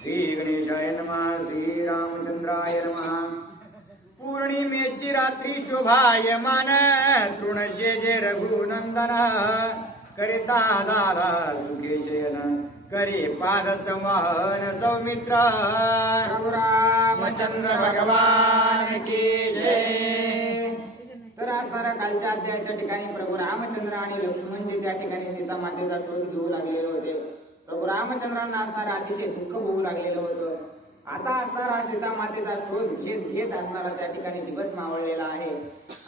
श्री गणेशाय नमः. श्री रामचंद्राय नमः. पूर्णिमेची रात्री शोभायमान तृणशेजे रघुनंदन करिता झाला सुखे शयन करी पाद संवहन सौमित्र. प्रभु रामचंद्र भगवान की जय. तर असणाऱ्या कालच्या अध्यायाच्या ठिकाणी प्रभू रामचंद्र आणि लक्ष्मणजी त्या ठिकाणी सीता मातेचा शोध घेऊ लागलेले होते. प्रभू रामचंद्रांना असणारा अतिशय दुःख होऊ लागलेलं होतं. आता असणारा सीता मातेचा शोध घेत असणारा त्या ठिकाणी दिवस मावळलेला आहे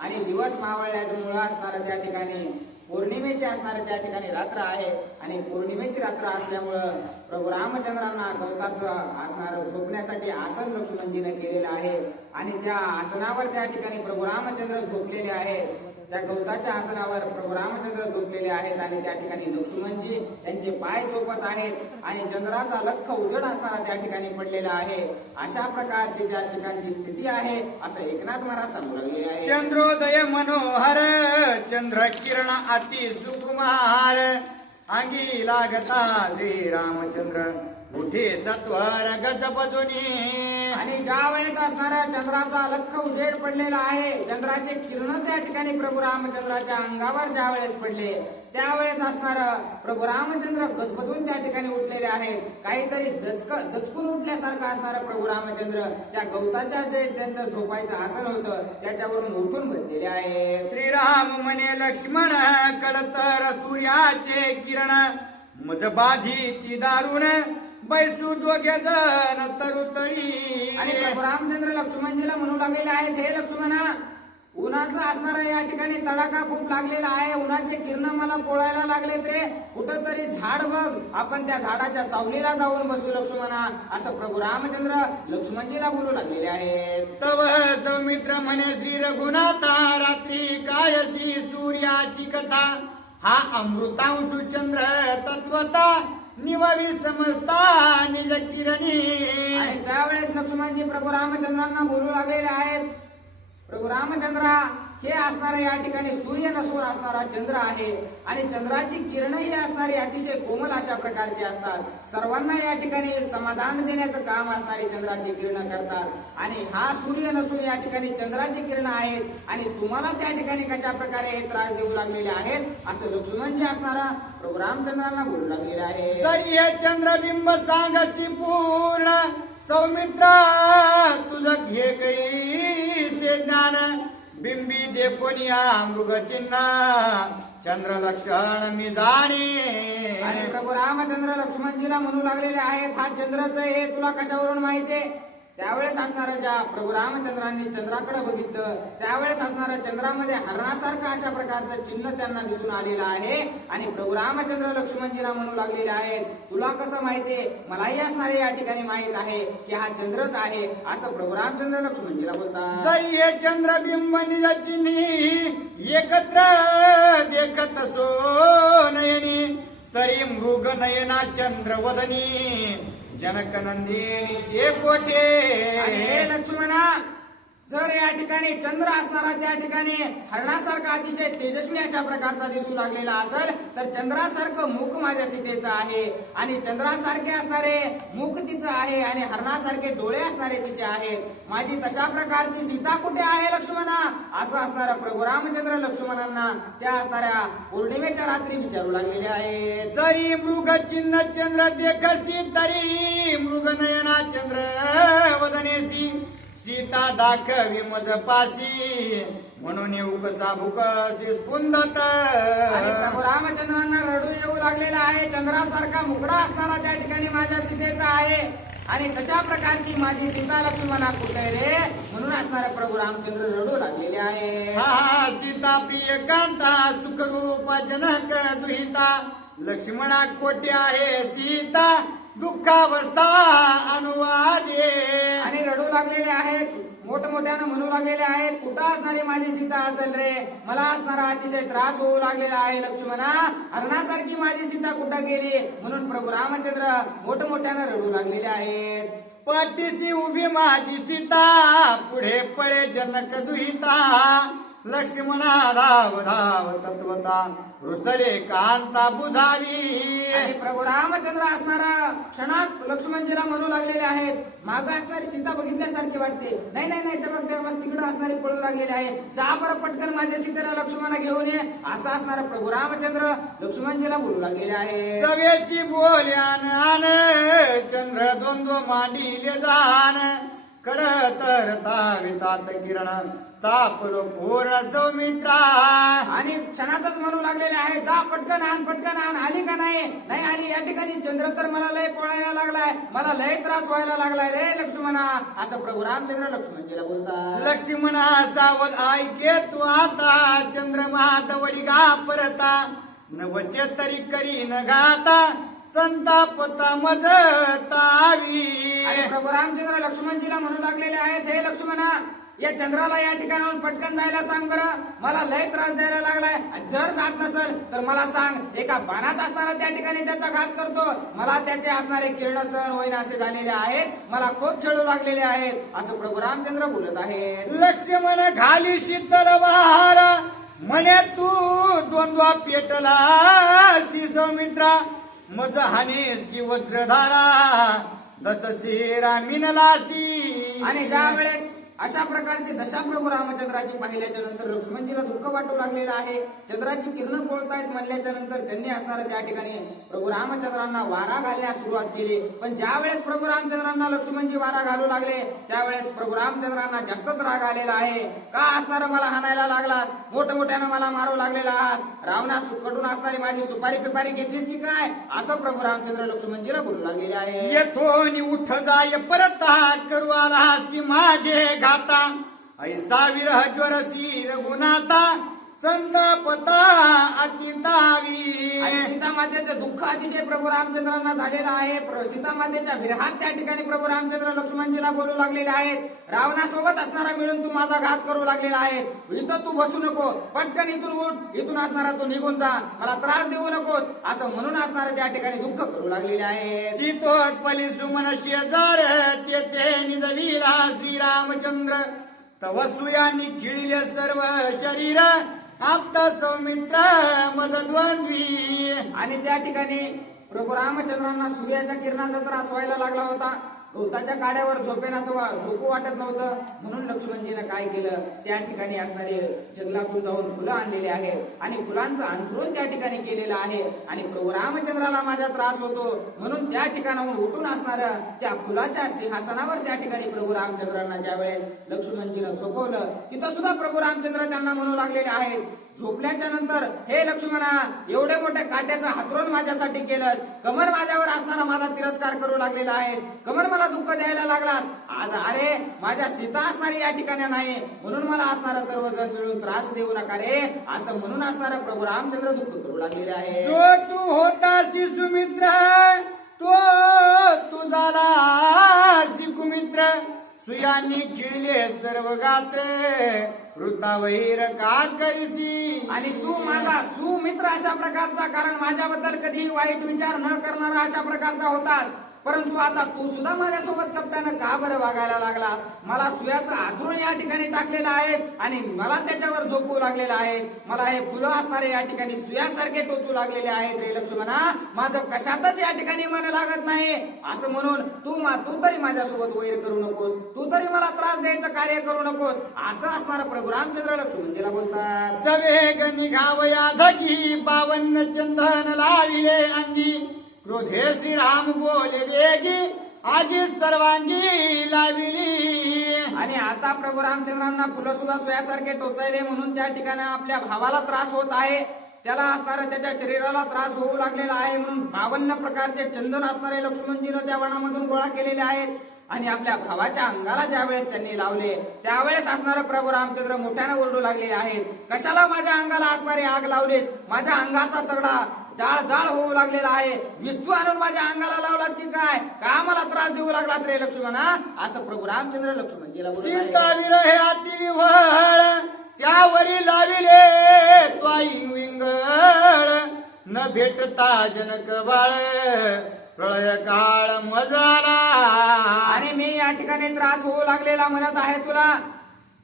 आणि दिवस मावळल्यामुळे असणारा त्या ठिकाणी पौर्णिमेची असणारे त्या ठिकाणी रात्र आहे आणि पौर्णिमेची रात्र असल्यामुळं प्रभू रामचंद्रांना गवताचं असणार झोपण्यासाठी आसन लक्ष्मणजीने केलेलं आहे आणि त्या आसनावर त्या ठिकाणी प्रभू रामचंद्र झोपलेले आहे. त्या गवताच्या आसनावर प्रभू रामचंद्र झोपलेले आहेत आणि त्या ठिकाणी लक्ष्मणजी त्यांचे पाय झोपत आहेत आणि चंद्राचा लख्ख उजड असणारा त्या ठिकाणी पडलेला आहे. अशा प्रकारची त्या ठिकाणची स्थिती आहे असं एकनाथ महाराज सांगू लागले आहे. चंद्रोदय मनोहर चंद्र किरण अति सुकुमार अंगी लागता श्री रामचंद्र उठे सत्वर गजबजुनी. आणि ज्या वेळेस असणाऱ्या चंद्राचा लख्ख उजेड पडलेला आहे, चंद्राचे किरण त्या ठिकाणी प्रभू रामचंद्राच्या अंगावर ज्या वेळेस पडले त्यावेळेस असणार प्रभू रामचंद्र गजबजून त्या ठिकाणी उठलेले आहेत. काहीतरी दचकून उठल्यासारखं असणार प्रभू रामचंद्र त्या गवताच्या जे त्यांचं झोपायचं आसन होतं त्याच्यावरून उठून बसलेले आहे. श्रीराम म्हणे लक्ष्मण कळतर सूर्याचे किरण मज बाधी ती दारुण बैसू दोघे जण तरुतळी. आणि प्रभू रामचंद्र लक्ष्मणजीला म्हणू लागलेले आहेत, हे लक्ष्मणा, उन्हाचं असणारा या ठिकाणी तडाखा खूप लागलेला आहे. उन्हाचे किरण मला पोळायला लागलेत रे. कुठंतरी झाड बघ, आपण त्या झाडाच्या सावलीला जाऊन बसू लक्ष्मणा, असं प्रभू रामचंद्र लक्ष्मणजीला बोलू लागलेले आहेत. तव सौमित्र म्हणे श्री रघुनाथा रात्री कायसी सूर्याची कथा हा अमृतांशु चंद्र तत्वता निवावी समजता निज किरणी. आणि त्यावेळेस लक्ष्मणजी प्रभू रामचंद्रांना बोलू लागलेले आहेत, प्रभू रामचंद्रा, हे असणारा या ठिकाणी सूर्य नसून असणारा चंद्र आहे आणि चंद्राची किरण ही असणारी अतिशय कोमल अशा प्रकारची असतात. सर्वांना या ठिकाणी समाधान देण्याचं काम असणारी चंद्राची किरण करतात आणि हा सूर्य नसून या ठिकाणी चंद्राची किरण आहेत आणि तुम्हाला त्या ठिकाणी कशा प्रकारे हे त्रास देऊ लागलेले आहेत असं लक्ष्मणजी असणारा प्रभू रामचंद्रांना बोलू लागलेले आहे. जरी हे चंद्रबिंब सांगची पूर्ण सौमित्रा तुझं घे कैसे ज्ञान बिंबी दे कोणिया मृग चिन्ह चंद्र लक्षण मी जाणे. आणि प्रभू रामचंद्र लक्ष्मणजीला म्हणू लागलेले आहेत, हा चंद्रच हे तुला कशावरून माहितीये. त्यावेळेस असणाऱ्या ज्या प्रभू रामचंद्रांनी चंद्राकडे बघितलं त्यावेळेस असणाऱ्या चंद्रामध्ये हरणासारखं अशा प्रकारचं चिन्ह त्यांना दिसून आलेलं आहे आणि प्रभू रामचंद्र लक्ष्मणजीला म्हणू लागलेले आहेत, तुला कसं माहितीये, मलाही असणारे या ठिकाणी माहित आहे की हा चंद्रच आहे असं प्रभू रामचंद्र लक्ष्मणजीला बोलतात. जरी हे चंद्रबिंब निज चिन्ही एकत्र देखत सो नयनी तरी मृग नयना चंद्रवदनी जनक नंदिनी ते कोठे. हे लक्ष्मणा, जर या ठिकाणी चंद्र असणारा त्या ठिकाणी हरणासारखा अतिशय तेजस्वी अशा प्रकारचा दिसू लागलेला असेल तर चंद्रासारखं मुख माझ्या सीतेचं आहे आणि चंद्रासारखे असणारे मुख तिचं आहे आणि हरणासारखे डोळे असणारे तिचे आहेत. माझी तशा प्रकारची सीता कुठे आहे लक्ष्मणा, असं असणारा प्रभू रामचंद्र लक्ष्मणांना त्या असणाऱ्या पौर्णिमेच्या रात्री विचारू लागलेले आहे. जरी मृग चिन्ह चंद्र देखसी तरी मृग नयना चंद्र वदनेसी सीता दाखवी मज पासी म्हणून उपसा भुकसी स्पुंदत. आणि प्रभू रामचंद्रांना रडू येऊ लागलेला आहे. चंद्रासारखा मुकडा असणारा त्या ठिकाणी माझ्या सीतेचा आहे आणि तशा प्रकारची माझी सीता लक्ष्मणा कुठे रे, म्हणून असणारा प्रभू रामचंद्र रडू लागलेले आहे. हा सीता प्रिय कांता सुखरूप जनक दुहिता लक्ष्मणा कोठे आहे सीता दुःखावस्था अनुवादे. आणि रडू लागलेले आहेत, मोठमोठ्यानं म्हणू लागलेले आहेत, कुठं असणारी माझी सीता असेल रे, मला असणारा अतिशय त्रास होऊ लागलेला आहे लक्ष्मणा, हरणासारखी माझी सीता कुठं गेली, म्हणून प्रभू रामचंद्र मोठमोठ्यानं रडू लागलेले आहेत. पाठीची उभी माझी सीता पुढे पळे जनक दुहिता लक्ष्मणा धाव धाव तत्वता रुसले कांता बुधावी. आणि प्रभू रामचंद्र असणारा क्षणात लक्ष्मणजीला म्हणू लागलेले आहेत. मागं असणारी सीता बघितल्यासारखी वाटते. नाही नाही नाही, ते बघ तिकडे असणारे पळू लागलेले आहे. जा बरं पटकन माझ्या सीतेला लक्ष्मणा घेऊन ये, असं असणारा प्रभू रामचंद्र लक्ष्मणजीला बोलू लागलेले आहे. सवेची बोल्यान आन चंद्र द्वंद्व मांडिले जान कड तर तावितात किरण तापलो पूर्ण सौमित्रा. आणि क्षणातच म्हणू लागलेले आहे, जा पटकन आण. आली का नाही? नाही आली. या ठिकाणी चंद्र तर मला लय पोळायला लागलाय, मला लय त्रास व्हायला लागलाय रे लक्ष्मणा, असं प्रभू रामचंद्र लक्ष्मणजीला बोलतात. लक्ष्मणा सावध ऐके तू आता चंद्रमा दवडी गा परता नवचे तरी करी न घाता संतापता मजतावी. आणि प्रभू रामचंद्र लक्ष्मणजीला म्हणू लागलेले आहेत, हे लक्ष्मणा, या चंद्राला या ठिकाणाहून पटकन जायला सांग बरं, मला लय त्रास द्यायला लागलाय. जर जात नसेल तर मला सांग, एका बाणात असताना त्या ठिकाणी त्याचा घात करतो. मला त्याचे असणारे किरण सहन होईना असे झालेले आहेत, मला खूप छळू लागलेले आहेत, असं प्रभू रामचंद्र बोलत आहेत. लक्ष्मण घाली शीतल वार म्हणे तू द्वंद्वा पेटला सी सौमित्रा मज हानेसी वज्रधारा दशशिरा मिनलासी. आणि ज्या वेळेस अशा प्रकारची दशा प्रभू रामचंद्राची पाहिल्याच्या नंतर लक्ष्मणजीला दुःख वाटू लागलेलं आहे. चंद्राची किरण पोळतायत म्हणल्याच्या नंतर त्यांनी असणाऱ्या त्या ठिकाणी प्रभू रामचंद्रांना वारा घालण्यास सुरुवात केली. पण ज्या वेळेस प्रभू रामचंद्रांना लक्ष्मणजी वारा घालू लागले त्यावेळेस प्रभू रामचंद्रांना जास्तच राग आलेला आहे. का असणार मला हाणायला लागलास, मोठमोठ्यानं मला मारू लागलेला आहास, रावणास सुटकडून असणारी माझी सुपारी पिपारी घेतलीस की काय, असं प्रभू रामचंद्र लक्ष्मणजीला बोलू लागलेले आहे. येथून उठ जाय परता करू आलासी माझे घाता ऐसा विरह ज्वरसी रघुनाथा संतापता अतितावी. आणि सीतामातेचं दुःख अतिशय प्रभू रामचंद्रांना झालेलं आहे. सीतामातेच्या विरहात त्या ठिकाणी प्रभू रामचंद्र लक्ष्मणजीला बोलू लागलेले आहेत, रावणासोबत असणारा मिळून तू माझा घात करू लागलेला आहेस, इथं तू बसू नको, पटकन इथून उठ, इथून असणारा तू निघून जा, मला त्रास देऊ नकोस, असं म्हणून असणारे त्या ठिकाणी दुःख करू लागलेले आहे. सीतोत्पली सुमन शेजार तेथे निजविला श्रीरामचंद्र तव सुयानी खिळिले सर्व शरीर आपता सौमित्र मजद्वंद्वी. आणि त्या ठिकाणी प्रभू रामचंद्रांना सूर्याच्या किरणाचा त्रास व्हायला लागला होता. गवताच्या काड्यावर झोपू वाटत नव्हतं, म्हणून लक्ष्मणजीनं काय केलं, त्या ठिकाणी असणारे जंगलातून जाऊन फुलं आणलेले आहेत आणि फुलांचं अंथरून त्या ठिकाणी केलेलं आहे. आणि प्रभू रामचंद्राला माझा त्रास होतो म्हणून त्या ठिकाणाहून उठून असणार त्या फुलाच्या सिंहासनावर त्या ठिकाणी प्रभू रामचंद्रांना ज्या वेळेस लक्ष्मणजीनं झोपवलं तिथं सुद्धा प्रभू रामचंद्र त्यांना म्हणू लागलेले आहेत, झोपल्याच्या नंतर हे लक्ष्मणा, एवढे मोठे काट्याचं हातरून माझ्यासाठी केलंस, कमर माझ्यावर असणारा माझा तिरस्कार करू लागलेला आहेस, कमर मला दुःख द्यायला लागलास, आज अरे माझ्या सीता असणारी या ठिकाणी नाही म्हणून मला असणारा सर्वजण मिळून त्रास देऊ नका रे, असं म्हणून असणारा प्रभू रामचंद्र दुःख करू लागलेले आहे. जो तू होतासी सुमित्र तो तू झाला कुमित्र सुयांनी खिळले सर्व गात्र ऋतावैर का करीसी. आणि तू माझा सुमित्र अशा प्रकारचा, कारण माझ्याबद्दल कधीही वाईट विचार न करणारा अशा प्रकारचा होतास, परंतु आता तू सुद्धा माझ्यासोबत कपट्यानं का बरं वागायला लागलास, मला सुयाचं आथरून या ठिकाणी टाकलेलं आहेस आणि मला त्याच्यावर झोपू लागलेला आहेस, मला हे फुलं असणारे या ठिकाणी सुयासारखे टोचू लागलेले आहेत रे लक्ष्मणा, माझं कशातच या ठिकाणी मन लागत नाही, असं म्हणून तू तरी माझ्यासोबत वैर करू नकोस, तू तरी मला त्रास द्यायचं कार्य करू नकोस, असं असणारं प्रभू रामचंद्र लक्ष्मणजीला बोलतात. सवेग निघावया धकी बावन्न चंदन लाविले अंगी क्रोधे श्रीराम बोले वेगी आजी सर्वांगी लाविली. आणि आता प्रभू रामचंद्रांना फुलं सुद्धा सोयासारखे टोचायले म्हणून त्या ठिकाणी आपल्या भावाला त्रास होत आहे, त्याला असणारा त्याच्या शरीराला त्रास होऊ लागलेला आहे म्हणून 52 प्रकारचे चंदन असणारे लक्ष्मणजीनं त्या वनामधून गोळा केलेले आहेत आणि आपल्या भावाच्या अंगाला ज्या वेळेस त्यांनी लावले त्यावेळेस असणारे प्रभू रामचंद्र मोठ्यानं ओरडू लागलेले आहेत, कशाला माझ्या अंगाला असणारी आग लावलीस, माझ्या अंगाचा सगळा जाळ जाळ होऊ लागलेला आहे, विस्तू आणून माझ्या अंगाला लावलास की काय, का मला त्रास देऊ लागलास रे लक्ष्मणा, असं प्रभू रामचंद्र लक्ष्मणजीला बोलत आहे. सीता विरहे अति विव्हळ त्यावरी लाविले त्वाई विंगळ न भेटता जनक बाळ प्रळय काळ मजाला. आणि मी या ठिकाणी त्रास होऊ लागलेला म्हणत आहे तुला,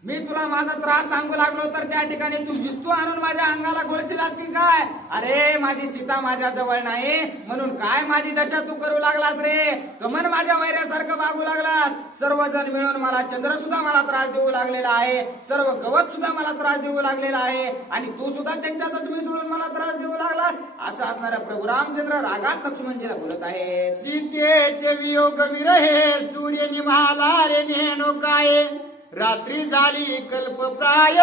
मी तुला माझा त्रास सांगू लागलो तर त्या ठिकाणी तू विस्तू आणून माझ्या अंगाला गोळचिलास की काय? अरे माझी सीता माझ्या जवळ नाही म्हणून काय माझी दशा तू करू लागलास रे? कमन माझ्या वैऱ्यासारखं वागू लागलास. सर्वजण मिळून मला चंद्र सुद्धा मला त्रास देऊ लागलेला आहे, सर्व गवत सुद्धा मला त्रास देऊ लागलेला आहे आणि तू सुद्धा त्यांच्यातच मिसळून मला त्रास देऊ लागलास. असं असणारा प्रभू रामचंद्र रागात लक्ष्मणजीला बोलत आहे. सीतेचे वियोग विरहे सूर्य निभाला रे नेणो काय, रात्री झाली कल्प प्राय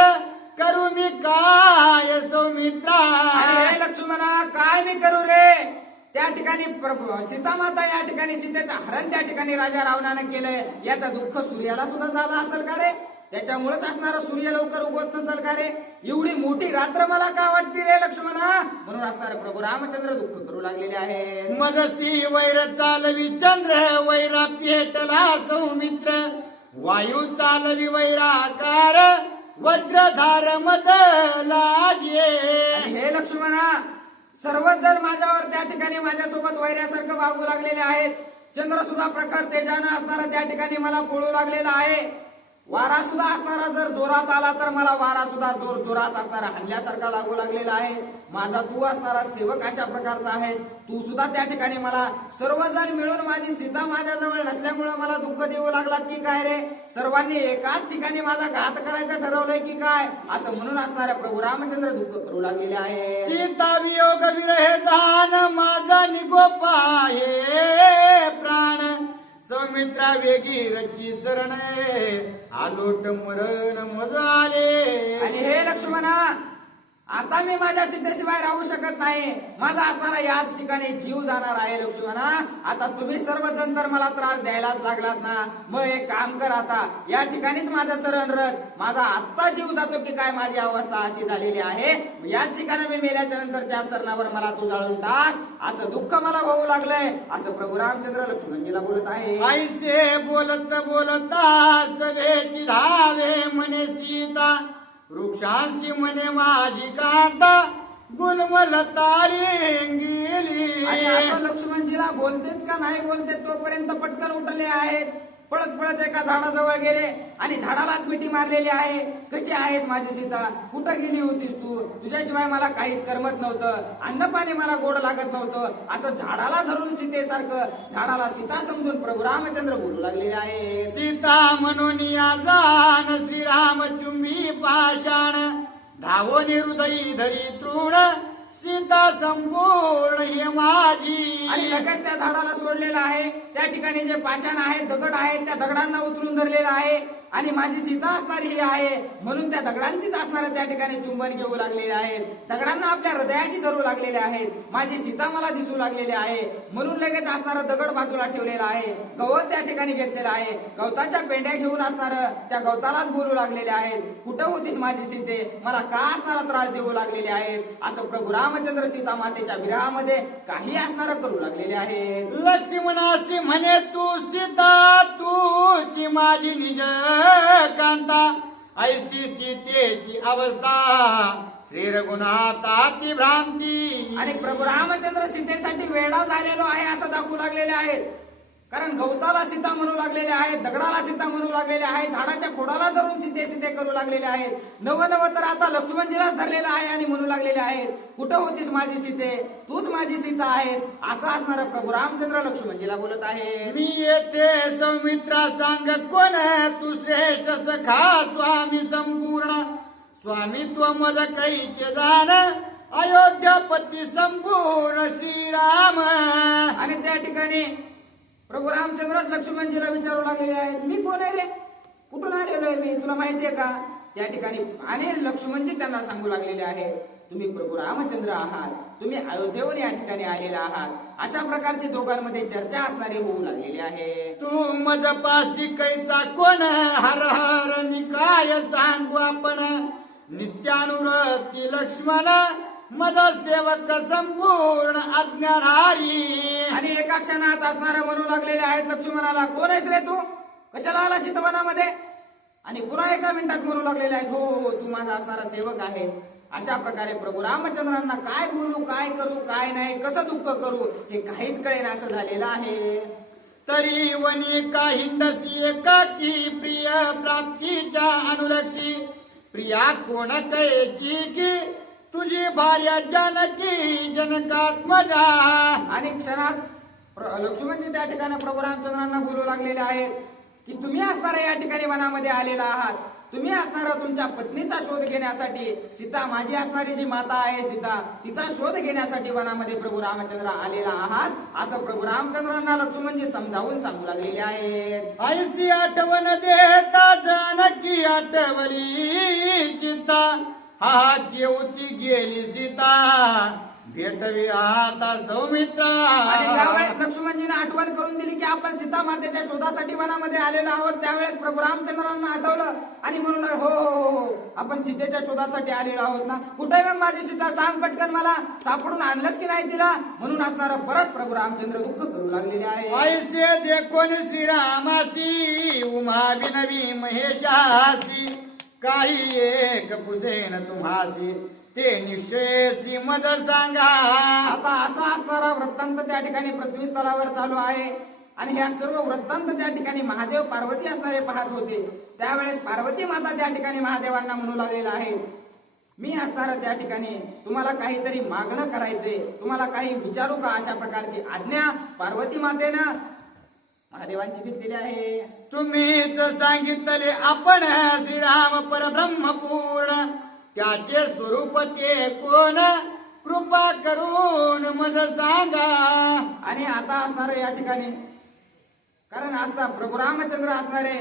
करू मी काय सौमित्रा. अरे लक्ष्मणा काय मी करू रे? त्या ठिकाणी सीता माता या ठिकाणी सीतेचं हरण त्या ठिकाणी राजा रावणानं केलंय. याचं दुःख सूर्याला सुद्धा झालं असेल का रे? त्याच्यामुळेच असणारा सूर्य लवकर उगवत नसेल का रे? एवढी मोठी रात्र मला का वाटते रे लक्ष्मणा? म्हणून असणारे प्रभू रामचंद्र दुःख करू लागलेले आहे. मदसी वैर चालवी चंद्र वैरा पेटला सौमित्र, वायू चालवी वैराकार वज्रधार मज लागे. आणि हे लक्ष्मणा सर्वच जण माझ्यावर त्या ठिकाणी माझ्यासोबत वैऱ्यासारखं वागू लागलेले आहेत. चंद्र सुद्धा प्रखर तेजानं असणारा त्या ठिकाणी मला पोळू लागलेला आहे. वारा सुद्धा असणारा जर जोरात आला तर मला वारा सुद्धा जोर जोरात असणारा हल्ल्यासारखा लागू लागलेला आहे. माझा तू असणारा सेवक अशा प्रकारचा आहेस. तू सुद्धा त्या ठिकाणी मला सर्वजण मिळून माझी सीता माझ्याजवळ नसल्यामुळे मला दुःख देऊ लागला की काय रे? सर्वांनी एकाच ठिकाणी माझा घात करायचं ठरवलंय की काय? असं म्हणून असणाऱ्या प्रभू रामचंद्र दुःख करू लागलेले आहे. सीता वियोग विरहे जाण माझा निगोपा हे प्राण, सौमित्रा वेगी रची चरण आलोट मरण मजाले. आणि हे लक्ष्मणा आता मी माझ्या सीतेशिवाय राहू शकत नाही. माझा असणारा याच ठिकाणी जीव जाणार आहे लक्ष्मणा. आता तुम्ही सर्वजण तर मला त्रास द्यायलाच लागलात ना. मग एक काम कर, आता या ठिकाणीच माझं शरण रच. माझा आत्ता जीव जातो की काय माझी अवस्था अशी झालेली आहे. याच ठिकाणी मी मेल्याच्या नंतर त्या सरणावर मला तू जाळून टाक असं दुःख मला होऊ लागलंय. असं प्रभू रामचंद्र लक्ष्मणजीला बोलत आहे. आईचे बोलत बोलता सभेची धावे म्हणे सीता, वृक्षांशी म्हणे माझी कांता गुलमलतारी गेली. आणि असं लक्ष्मणजीला बोलतेत का नाही बोलतेत तोपर्यंत पटकन उठले आहेत. पळत पळत एका झाडाजवळ गेले आणि झाडालाच मिठी मारलेली आहे. कशी आहेस माझी सीता? कुठं गेली होतीस तू? तुझ्याशिवाय मला काहीच करमत नव्हतं, अन्न पाणी मला गोड लागत नव्हतं. असं झाडाला धरून सीतेसारखं झाडाला सीता समजून प्रभू रामचंद्र बोलू लागलेले आहे. सीता म्हणून या जाण श्रीराम चुंबी पाषाण, धावोनी हृदयी धरी तृण सीता संपूर्ण हे माझी. आणि लगेच त्या झाडाला सोडलेलं आहे. त्या ठिकाणी जे पाषाण आहेत, दगड आहेत, त्या दगडांना उचलून धरलेलं आहे. आणि माझी सीता असणारी ही आहे म्हणून त्या दगडांचीच असणाऱ्या त्या ठिकाणी चुंबन घेऊ लागलेले आहेत. दगडांना आपल्या हृदयाशी धरू लागलेले आहेत. माझी सीता मला दिसू लागलेली आहे म्हणून लगेच असणारा दगड बाजूला ठेवलेला आहे. गवत त्या ठिकाणी घेतलेलं आहे. गवताच्या पेंड्या घेऊन असणारं त्या गवतालाच बोलू लागलेले आहेत. कुठं होतीस माझी सीते? मला का असणारा त्रास देऊ लागलेले आहेस? असं प्रभू रामचंद्र सीता मातेच्या विरहामध्ये काही असणारं करू लागलेले आहेत. लक्ष्मणाशी म्हणे तू सीता तूची माझी निज कांता, ऐशी सीतेची अवस्था श्री रघुनाथाती भ्रांती. आणि प्रभू रामचंद्र सीतेसाठी वेडा झालेलो आहे असं दाखवू लागलेले आहेत. कारण गवताला सीता म्हणू लागलेले आहेत, दगडाला सीता म्हणू लागलेले आहेत, झाडाच्या खोडाला धरून सीते सीते करू लागलेले आहेत. नव तर आता लक्ष्मणजीलाच धरलेलं आहे आणि म्हणू लागलेले आहेत कुठं होतीस माझी सीते? तूच माझी सीता आहेस. असं असणारं प्रभू रामचंद्र लक्ष्मणजीला बोलत आहे. मी येथे सौमित्रा सांग कोण तू श्रेष्ठ सखा स्वामी संपूर्ण, स्वामित्व मज कैचे जाण अयोध्यापती संपूर्ण श्रीराम. आणि त्या ठिकाणी प्रभू रामचंद्रच लक्ष्मणजीला विचारू लागलेले आहेत मी कोण आहे रे? कुठून आलेलो आहे मी? तुला माहितीये का? त्या ठिकाणी आणि लक्ष्मणजी त्यांना सांगू लागलेले आहे तुम्ही प्रभू रामचंद्र आहात, तुम्ही अयोध्येवर या ठिकाणी आलेला आहात. अशा प्रकारची दोघांमध्ये चर्चा असणारी होऊ लागलेली आहे. तू मज पाशी कैचा कोण हर हर मी काय सांगू आपण, नित्यानुरती लक्ष्मण मद सेवक संपूर्ण अज्ञाधारी. आणि एका क्षणात असणारे म्हणू लागलेले आहेत लक्ष्मणाला कोण आहेस रे तू? कशाला आला शीतवनामध्ये? आणि पुन्हा एका मिनिटात म्हणू लागलेले आहेत हो हो तू माझा असणारा सेवक आहेस. अशा प्रकारे प्रभू रामचंद्रांना काय बोलू, काय करू, काय नाही, कसं दुःख करू हे काहीच कळेना असं झालेलं आहे. तरी वनी का हिंडसी एकाकी प्रिय प्राप्तीच्या अनुलक्षी प्रिया कोण कयची की तुझी भार्या जानकी जनकात्मजा. आणि क्षणात लक्ष्मणजी त्या ठिकाणी प्रभू रामचंद्रांना बोलू लागलेले आहेत की तुम्ही असणारा या ठिकाणी वनामध्ये आलेला आहात. तुम्ही असणारा तुमच्या पत्नीचा शोध घेण्यासाठी, सीता माझी असणारी जी माता आहे सीता, तिचा शोध घेण्यासाठी वनामध्ये प्रभू रामचंद्र आलेला आहात, असं प्रभू रामचंद्रांना लक्ष्मणजी समजावून सांगू लागलेले आहेत. आईची आठवण देता जानकी आठवली चित्ता, हा केवती गेली सीता भेटवी आता सौमित्रा. आणि ज्यावेळेस लक्ष्मणजीने आठवण करून दिली की आपण सीता मातेच्या शोधासाठी वनामध्ये आलेलो आहोत, त्यावेळेस प्रभू रामचंद्रांना आठवलं आणि म्हणून हो हो हो आपण सीतेच्या शोधासाठी आलेलो आहोत ना, कुठे मग माझी सीता, सांग पटकन मला, सापडून आणलंच की नाही तिला. म्हणून असणारा परत प्रभू रामचंद्र दुःख करू लागलेले आहे. ऐसे देखोन श्रीरामासी उमा विनवी महेशासी, काही एक पुसेन तुम्हासी ते निश्चयसी मज सांगा. आता असा असणारा वृत्तांत त्या ठिकाणी पृथ्वी स्थळावर चालू आहे आणि ह्या सर्व वृत्तांत त्या ठिकाणी महादेव पार्वती असणारे पाहत होते. त्यावेळेस पार्वती माता त्या ठिकाणी महादेवांना म्हणू लागलेला आहे, मी असणारा त्या ठिकाणी तुम्हाला काहीतरी मागणं करायचंय, तुम्हाला काही विचारू का, अशा प्रकारची आज्ञा पार्वती मातेनं महादेवांची घेतलेली आहे. तुम्हीच सांगितले आपण श्रीराम परब्रह्म पूर्ण, त्याचे स्वरूप ते कोण कृपा करून मज सांगा. आणि आता असणारे या ठिकाणी, कारण असता प्रभू रामचंद्र असणारे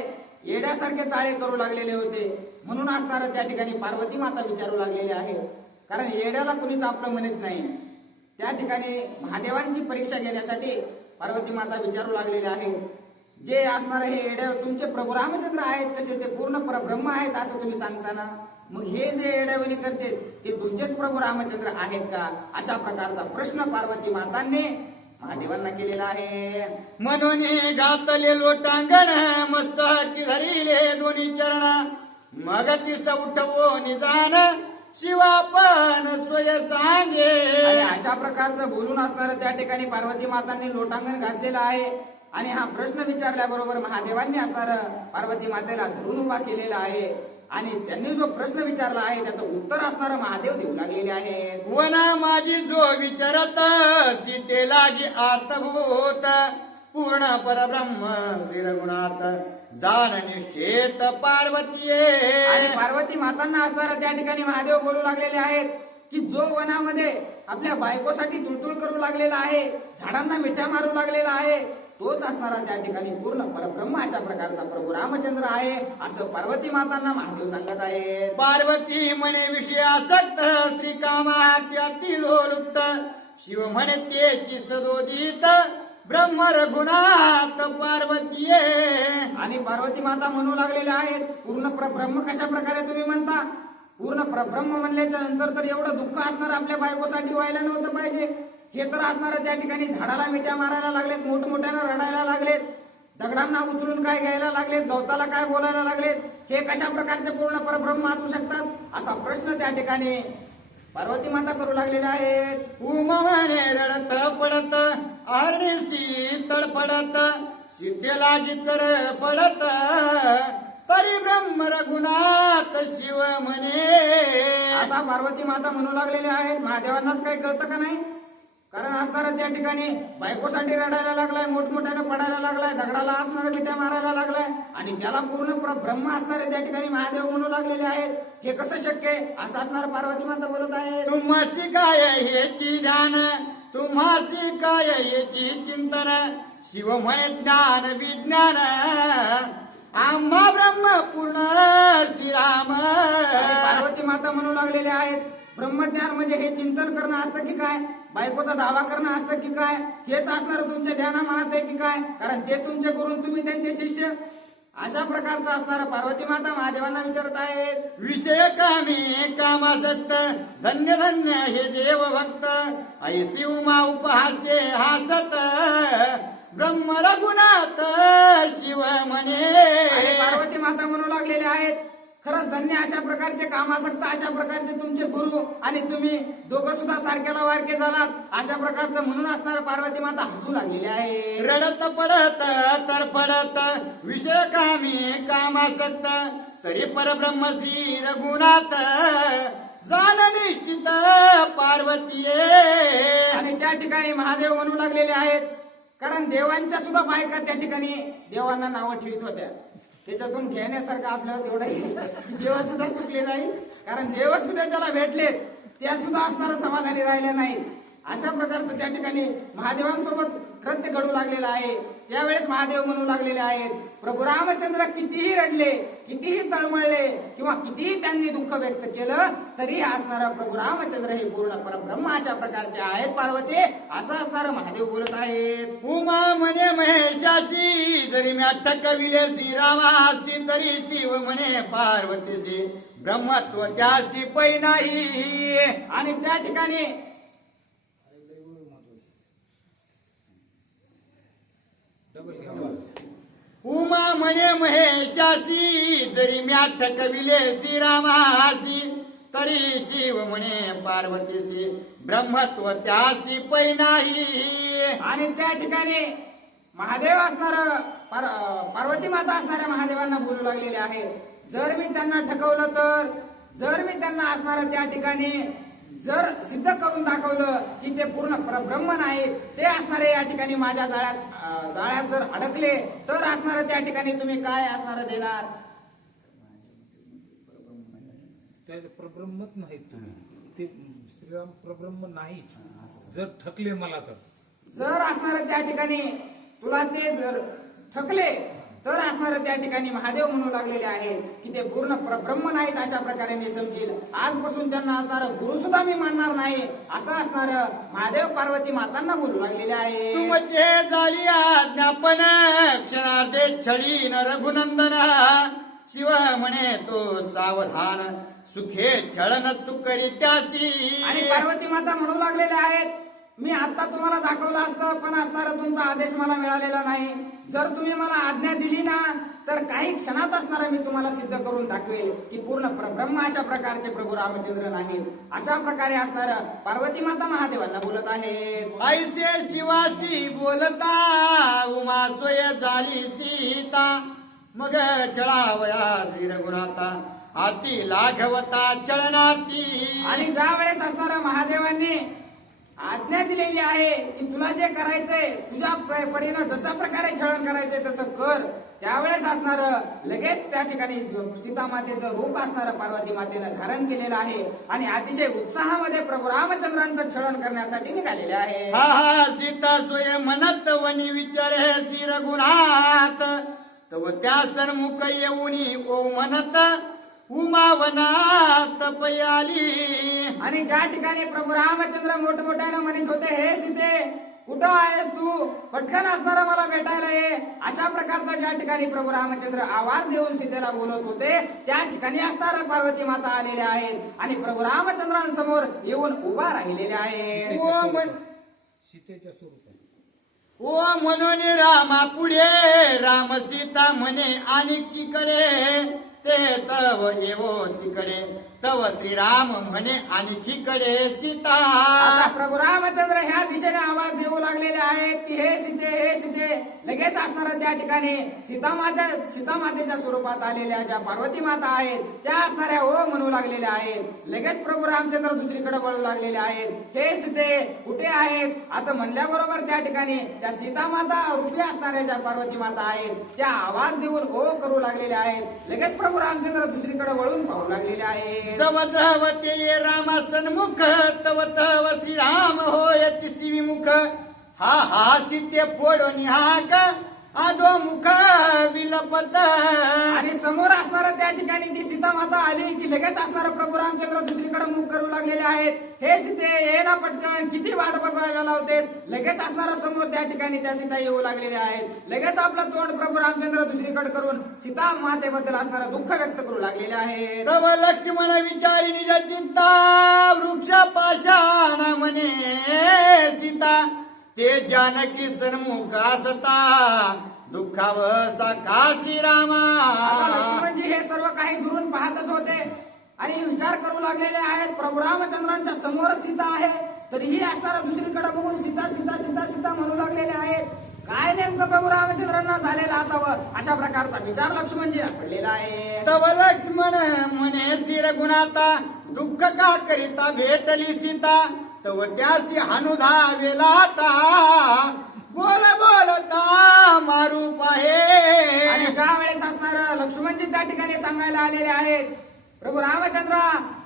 येड्यासारखे चाळे करू लागलेले होते, म्हणून असणारं त्या ठिकाणी पार्वती माता विचारू लागलेली आहे. कारण येड्याला कुणीच आपलं म्हणत नाही. त्या ठिकाणी महादेवांची परीक्षा घेण्यासाठी पार्वती माता विचारू लागलेले आहे, जे असणारे हे येड्या तुमचे प्रभू रामचंद्र आहेत कसे, ते पूर्ण परब्रह्म आहेत असं तुम्ही सांगताना, मग हे जे येड्यावणी करते ते तुमचेच प्रभू रामचंद्र आहेत का, अशा प्रकारचा प्रश्न पार्वती मातांनी महादेवांना केलेला आहे. म्हणून घातले लोटांगण मस्तकी धरिले दोन्ही चरण, मग ती उठवो निजान शिवापन स्वय सांगे. आणि अशा प्रकारचं बोलून असणारं त्या ठिकाणी पार्वती मातांनी लोटांगण घातलेलं आहे. आणि हा प्रश्न विचारल्याबरोबर महादेवांनी असणारं पार्वती मातेला धरून उभा केलेला आहे. आणि त्यांनी जो प्रश्न विचारला आहे त्याचं उत्तर असणारं महादेव देऊ लागलेले आहे. वना माझी जो विचारत सीते लागी अर्थभूत, पूर्ण परब्रह्म श्रीरघुनाथ जाण निश्चित पार्वतीये. आणि पार्वती मातांना असणारं त्या ठिकाणी महादेव बोलू लागलेले आहेत की जो वनामध्ये आपल्या बायकोसाठी तुळतुळ करू लागलेला आहे, झाडांना मिठ्या मारू लागलेला आहे, तोच असणारा त्या ठिकाणी पूर्ण परब्रह्म अशा प्रकारचा प्रभू रामचंद्र आहे, असं पार्वती मातांना महादेव सांगत आहे. पार्वती म्हणे विषयासक्त स्त्री कामात्यातील लुप्त, शिव म्हणे तेची सदोदित ब्रह्म रघुनाथ पार्वतीये. आणि पार्वती माता म्हणू लागलेल्या आहेत, पूर्ण परब्रह्म कशा प्रकारे तुम्ही म्हणता, पूर्ण परब्रह्म म्हणल्याच्या नंतर तर एवढं दुःख असणार आपल्या बायकोसाठी व्हायला नव्हतं पाहिजे. हे तर असणार त्या ठिकाणी झाडाला मिठ्या मारायला लागलेत, मोठमोठ्यानं रडायला लागलेत, दगडांना उचलून काय घ्यायला लागलेत, गवताला काय बोलायला लागलेत, हे कशा प्रकारचे पूर्ण परब्रह्म असू शकतात, असा प्रश्न त्या ठिकाणी पार्वती माता करू लागलेल्या आहेत. उमने रडत पडत आरणीसी तळपडत, सीतेला जिचर पडत, तरी ब्रह्म रघुनाथ शिव म्हणे. आता पार्वती माता म्हणू लागलेले आहेत, महादेवांनाच काही कळतं का नाही, कारण असणारा त्या ठिकाणी बायकोसाठी रडायला लागलाय, मोठमोठ्यानं पडायला लागलाय, दगडाला असणारा मिठ्या मारायला लागलाय, आणि त्याला पूर्ण ब्रह्म असणारे त्या ठिकाणी महादेव म्हणू लागलेले आहेत. हे कसं शक्य आहे, असं असणार पार्वती माता बोलत आहे. तुम्हाची काय ह्याची ध्यान, तुम्हाची काय याची चिंतन, शिव म्हणे ज्ञान विज्ञान आम्हा ब्रह्म पूर्ण श्रीराम. पार्वती माता म्हणू लागलेले आहेत, ब्रह्मज्ञान म्हणजे हे चिंतन करणं असतं की काय, बायकोचा दावा करणं असतं की काय, हेच असणार तुमच्या ध्याना मनात आहे की काय, कारण ते तुमचे गुरु, तुम्ही त्यांचे शिष्य, अशा प्रकारचं असणारं पार्वती माता महादेवांना विचारत आहेत. विषय कामी कामासक्त धन्य धन्य हे देव भक्त, ऐसी उमा उपहास्य हासत ब्रह्म रघुनाथ शिव म्हणे. पार्वती माता म्हणू लागलेले आहेत खरंच धन्य अशा प्रकारचे कामासक्त अशा प्रकारचे तुमचे गुरु आणि तुम्ही दोघं सुद्धा सारख्याला वारके झालात अशा प्रकारचं म्हणून असणार पार्वती माता हसू लागलेली आहे. रडत पडत तर पडत विषय कामी कामासक्त तरी परब्रह्म श्री रघुनाथ जाण निश्चित पार्वतीये. आणि त्या ठिकाणी महादेव म्हणू लागलेले आहेत कारण देवांच्या सुद्धा बायका त्या ठिकाणी देवांना नावं ठेवित होत्या. त्याच्यातून घेण्यासारखं आपल्याला तेवढं देव सुद्धा चुकले नाही कारण देव सुद्धा ज्याला भेटले त्या सुद्धा असणारं समाधानी राहिले नाही. अशा प्रकारचं त्या ठिकाणी महादेवांसोबत कृत्य घडू लागलेलं आहे. त्यावेळेस महादेव म्हणू लागलेले आहेत प्रभू रामचंद्र कितीही रडले कितीही तळमळले किंवा कितीही त्यांनी दुःख व्यक्त केलं तरी असणारा प्रभू रामचंद्र हे पूर्ण परब्रह्म अशा प्रकारचे आहेत पार्वती असं असणारं महादेव बोलत आहेत. उमा म्हणे महेशाची जरी मी अटकविले श्रीरामासी तरी शिव म्हणे पार्वतीशी ब्रह्मत्व त्याशी पै नाही. आणि त्या ठिकाणी उमा म्हणे महेशासी जरी मी अटकविले श्रीरामासी तरी शिव म्हणे पार्वतीशी ब्रह्मत्व त्याशी पै नाही. आणि त्या ठिकाणी महादेव असणार पार्वती माता असणाऱ्या महादेवांना बोलू लागलेले आहे जर मी त्यांना ठकवलं तर जर मी त्यांना असणारं त्या ठिकाणी जर सिद्ध करून दाखवलं की ते पूर्ण परब्रह्म नाही ते असणारे या ठिकाणी माझ्या जाळ्यात जर अडकले तर असणारं त्या ठिकाणी तुम्ही काय असणारं देणार. त्या परब्रह्मच नाहीत तुम्ही ते श्रीराम परब्रह्म नाहीच जर ठकले मला तर जर असणारं त्या ठिकाणी तुला ते जर ठकले तर असणारं त्या ठिकाणी महादेव म्हणू लागलेले आहे की ते पूर्ण परब्रह्म नाहीत अशा प्रकारे मी समजेल. आजपासून त्यांना असणारं गुरु सुद्धा मी मानणार नाही असं असणारं महादेव पार्वती मातांना बोलू लागलेले आहे. तुमचे झाली आज्ञापन क्षणार्धे छळीन रघुनंदन शिव म्हणे तो सावधान सुखे छळन तू करी त्याशी. आणि पार्वती माता म्हणू लागलेले आहेत मी आता तुम्हाला दाखवलं असतं पण असणारा तुमचा आदेश मला मिळालेला नाही. जर तुम्ही मला आज्ञा दिली ना तर काही क्षणात असणारा मी तुम्हाला सिद्ध करून दाखवेल की पूर्ण परब्रह्म अशा प्रकारचे प्रभू रामचंद्र नाहीत. अशा प्रकारे असणार पार्वती माता महादेवांना बोलत आहेत. ऐसे शिवाशी बोलता उमा सोय झाली सीता मग चळावया श्री रघुनाथा आती लाघवता चळनार्थी. आणि ज्या वेळेस असणारा महादेवांनी आज्ञा दिलेली आहे की तुला जे करायचंय तुझ्या परीनं जशा प्रकारे छळण करायचंय तसं कर त्यावेळेस असणार लगेच त्या ठिकाणी सीता मातेचं रूप असणारं पार्वती मातेनं धारण केलेलं आहे आणि अतिशय उत्साहामध्ये प्रभू रामचंद्रांचं छळण करण्यासाठी निघालेले आहे. हा हा सीता सोय म्हणत वनी विचारे श्री रघुनाथ तव त्या सन्मुख येऊनी ओ म्हणत उमावनात पयाली. आणि ज्या ठिकाणी प्रभू रामचंद्र मोठमोठ्यानं म्हणत होते हे सीते कुठं आहेस तू पटकन असणारा मला भेटायला ये अशा प्रकारचा ज्या ठिकाणी प्रभू रामचंद्र आवाज देऊन सीतेला बोलत होते त्या ठिकाणी असणारा पार्वती माता आलेल्या आहेत आणि प्रभू रामचंद्रांसमोर येऊन उभा राहिलेल्या आहेत. सीतेच्या स्वरूपात ओ म्हणून रामा पुढे राम सीता म्हणे आणि किकडे ते तव येवो तिकडे तव श्रीराम म्हणे आणखीकडे सीता. आता प्रभू रामचंद्र ह्या दिशेने आवाज देऊ लागलेले आहेत की हे सीते लगेच असणाऱ्या त्या ठिकाणी सीता मातेच्या स्वरूपात आलेल्या ज्या पार्वती माता आहेत त्या असणाऱ्या ओ म्हणू लागलेल्या आहेत. लगेच प्रभू रामचंद्र दुसरीकडे वळू लागलेले आहेत हे सीते कुठे आहेस असं म्हणल्याबरोबर त्या ठिकाणी त्या सीता माता रूपी असणाऱ्या ज्या पार्वती माता आहेत त्या आवाज देऊन ओ करू लागलेल्या आहेत. लगेच प्रभू रामचंद्र दुसरीकडे वळून पाहू लागलेले आहेत. जव जव ते रामा सन्मुख तव तव श्रीराम होय तिसी विमुख हा हा सीते फोडून हाक आदो मुख विलपत. आणि समोर असणारा त्या ठिकाणी ती सीता माता आली की लगेच असणारा प्रभू रामचंद्र दुसरीकडे मुख करू लागलेले आहेत. हे सीते ये ना पटकन किती वाट बघायला लावतेस. लगेच असणारा समोर त्या ठिकाणी त्या सीता येऊ लागलेल्या आहेत. लगेच आपलं तोंड प्रभू रामचंद्र दुसरीकडे करून सीता मातेबद्दल असणारा दुःख व्यक्त करू लागलेले आहेत. तव लक्ष्मण विचारी निज चिंता वृक्ष पाषाण म्हणे सीता ते जानकी सन्मुख असता दुःखावस्था का श्रीरामा. लक्ष्मणजी हे सर्व काही दुरून पाहतच होते आणि विचार करू लागलेले आहेत. प्रभू रामचंद्रांच्या समोर सीता आहे, तरीही असणारा दुसरीकडे बघून सीता सीता सीता सीता म्हणू लागलेले आहेत. काय नेमकं प्रभू रामचंद्रांना झालेलं असावं, अशा प्रकारचा विचार लक्ष्मणजीला पडलेला आहे. तव लक्ष्मण म्हणे शिर गुणाता, दुःख का करिता भेटली सीता, तव त्यासी हानु धावेलाता, बोल बोलता मारू पाहे. आणि ज्या वेळेस असणार लक्ष्मणजी त्या ठिकाणी सांगायला आलेले आहेत, प्रभू रामचंद्र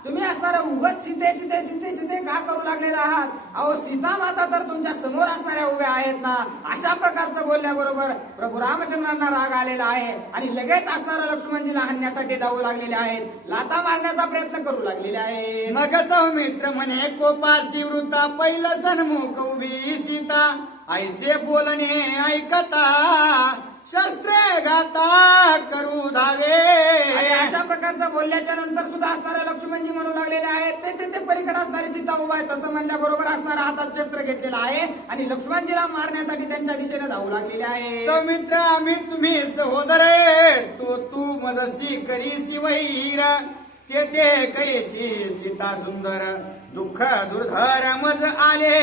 तुम्ही असणारा उगत सीते सीते सीते सीते का करू लागलेला आहात? अहो सीता माता तर तुमच्या समोर असणाऱ्या उभ्या आहेत ना. अशा प्रकारचं बोलल्याबरोबर प्रभू रामचंद्रांना राग आलेला आहे आणि लगेच असणारा लक्ष्मणजीला हाणण्यासाठी धावू लागलेले आहेत, लाथा मारण्याचा प्रयत्न करू लागलेले आहेत. मग सौमित्र म्हणे कोपासी वृत्ता, पहिलं सन्मुख उभी सीता, ऐसे बोलणे ऐकता, शस्त्रे घाता करू धावे. आणि अशा प्रकारचं बोलल्याच्या नंतर सुद्धा असणारे लक्ष्मणजी म्हणू लागलेले आहेत, ते पलीकडे असणारी सीता उभा आहे, तसं म्हणल्याबरोबर असणारा हातात शस्त्र घेतलेला आहे आणि लक्ष्मणजीला मारण्यासाठी त्यांच्या दिशेने धावू लागलेले आहे. सौमित्र आम्ही तुम्ही सहोदर, तू मजसी करीसी वैर, ते करीची सीता सुंदर, दुःख दुर्धर मज आले.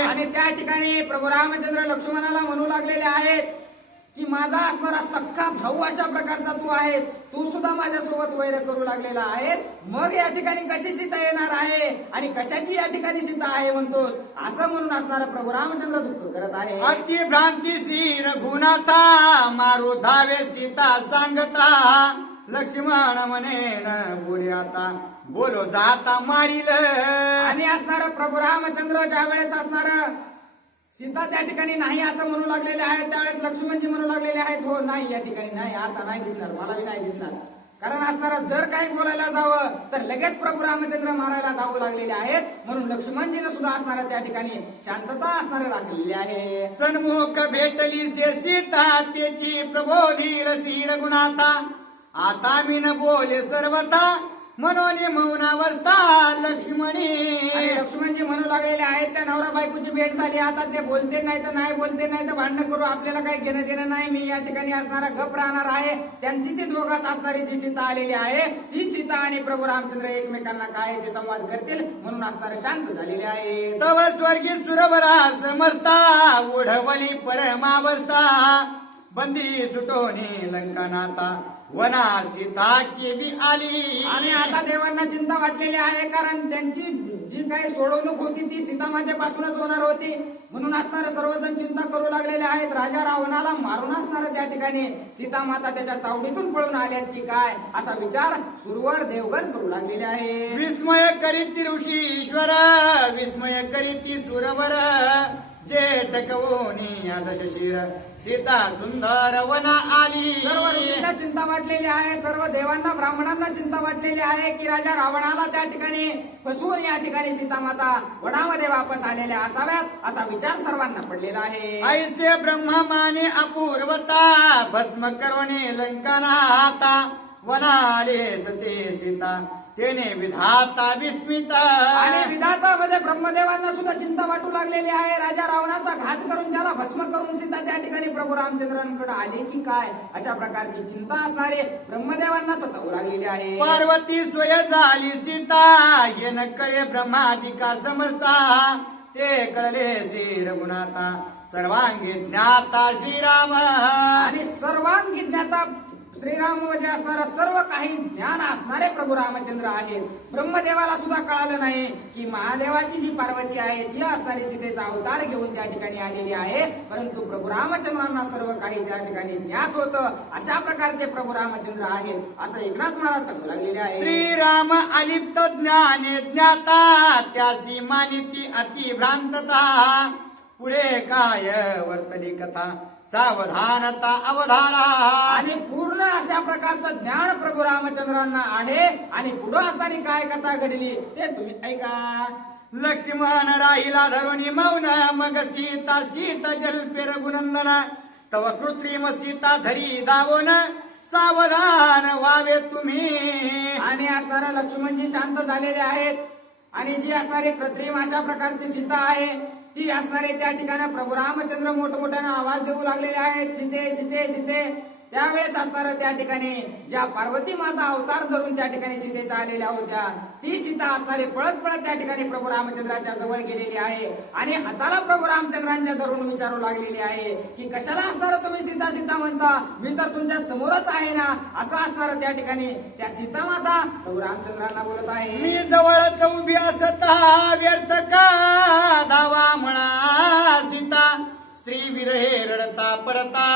आणि त्या ठिकाणी प्रभू रामचंद्र लक्ष्मणाला म्हणू लागलेले आहेत की माझा असणारा सख्खा भाऊ अशा प्रकारचा तू आहेस, तू सुद्धा माझ्यासोबत वैर करू लागलेला आहेस, मग या ठिकाणी कशी सीता येणार आहे आणि कशाची या ठिकाणी सीता आहे म्हणतोस, असं म्हणून असणारा प्रभू रामचंद्र दुःख करत आहे. अति भ्रांती श्री रघुनाथा, मारू धावे सीता सांगता, लक्ष्मण म्हणे न बोले आता, बोलो जाता मारील. आणि असणारा प्रभू रामचंद्र ज्या वेळेस असणार सीता त्या ठिकाणी नाही असं म्हणू लागलेले आहेत, त्यावेळेस लक्ष्मणजी म्हणू लागलेले आहेत, हो नाही या ठिकाणी नाही, आता नाही दिसणार, मला बी नाही दिसणार. कारण असणारा जर काही बोलायला जावं तर लगेच प्रभू रामचंद्र मारायला धावू लागलेले आहेत, म्हणून लक्ष्मणजीने सुद्धा असणारा त्या ठिकाणी शांतता असणारे राखलेली आहे. सन्मुख भेटली से सीता, त्याची प्रबोधील श्री रघुनाथा, आता मी न बोले सर्वथा, म्हणून मौनावस्था लक्ष्मणी. आणि लक्ष्मणजी म्हणू लागलेले आहेत, त्या नवरा बायकोची भेट झाली, आता ते बोलते नाही तर नाही, बोलते नाही तर भांडण करू, आपल्याला काही घेणं देणं नाही, मी या ठिकाणी असणारा गप राहणार आहे. त्यांची ती दोघात असणारी जी सीता आलेली आहे, ती सीता आणि प्रभू रामचंद्र एकमेकांना काय ते संवाद करतील म्हणून असणारे शांत झालेले आहे. तव स्वर्गी सुरवरा समजता, ओढवली परमावस्था, बंदी सुटोनी लंकानाथा, वना सीता केवी आली. आणि आता देवांना चिंता वाटलेली आहे, कारण त्यांची जी काही सोडवणूक होती ती सीतामातेपासूनच होणार होती, म्हणून असणारे सर्वजण चिंता करू लागलेले आहेत. राजा रावणाला मारून असणारे त्या ठिकाणी सीतामाता त्याच्या तावडीतून पळून आल्यात की काय, असा विचार सुरवर देवगण करू लागलेले आहे. विस्मय करीती ऋषी ईश्वर, विस्मय करीती सुरवर, जेठ कवोनी आदशशीर, सीता सुंदर वना आली. सर्व ऋषींना चिंता वाटलेली आहे, सर्व देवांना ब्राह्मणांना चिंता वाटलेली आहे की राजा रावणाला त्या ठिकाणी फसवून या ठिकाणी सीतामाता वनामध्ये वापस आलेल्या असाव्यात, असा विचार सर्वांना पडलेला आहे. ऐसे ब्रह्म माने अपूर्वता, भस्म करोने लंकानाथा, वनाले सते सीता, तेने विधाता विस्मित. आणि विधाता म्हणजे ब्रह्मदेवांना सुद्धा चिंता वाटू लागलेली आहे, राजा रावणाचा घात करून त्याला भस्म करून सीता त्या ठिकाणी प्रभू रामचंद्रांकडे आली की काय, अशा प्रकारची चिंता असणारे ब्रह्मदेवांना सतावू लागलेली आहे. पार्वती सोय झाली सीता, हे न कळे ब्रह्मादिका समजता, ते कळले श्री रघुनाथा, सर्वांगी ज्ञाता श्रीराम. आणि सर्वांगी ज्ञाता श्रीराम म्हणजे असणारा सर्व काही ज्ञान असणारे प्रभू रामचंद्र आहेत. ब्रह्मदेवाला सुद्धा कळालं नाही की महादेवाची जी पार्वती आहे ती असणारी सीतेचा अवतार घेऊन त्या ठिकाणी आलेली आहे, परंतु प्रभू रामचंद्रांना सर्व काही त्या ठिकाणी ज्ञात होतं. अशा प्रकारचे प्रभू रामचंद्र आहेत असं एकनाथ महाराज सांगू लागलेले आहे. श्रीराम अलिप्त ज्ञाने ज्ञाता, त्याची मानिती अति भ्रांतता, पुढे काय वर्तली कथा, सावधानता अवधाना. आणि पूर्ण अशा प्रकारचं ज्ञान प्रभू रामचंद्रांना आहे आणि पुढे असताना काय कथा घडली ते तुम्ही ऐका. लक्ष्मण राहिला धरुणी मौन, मग सीता सीत जल्पे रघुनंदन, तव कृत्रिम सीता धरी दावोन, सावधान व्हावे तुम्ही. आणि असणारा लक्ष्मणजी शांत झालेले आहेत आणि जी असणारी कृत्रिम अशा प्रकारची सीता आहे ती असणारे त्या ठिकाणी प्रभू रामचंद्र मोठमोठ्याने आवाज देऊ लागलेले आहेत, सीते सीते सीते. त्यावेळेस असणार त्या ठिकाणी ज्या पार्वती माता अवतार धरून त्या ठिकाणी सीतेच्या आलेल्या होत्या, ती सीता असणारी पळत पळत त्या ठिकाणी प्रभू रामचंद्राच्या जवळ गेलेली आहे आणि हाताला प्रभू रामचंद्रांच्या धरून विचारू लागलेली आहे की कशाला असणार तुम्ही सीता सीता म्हणता, मी तर तुमच्या समोरच आहे ना. असं असणार त्या ठिकाणी त्या सीता माता प्रभू रामचंद्रांना बोलत आहे. मी जवळच उभी असता व्यर्थ का धावा म्हणा सीता, स्त्री विरहे रडता पडता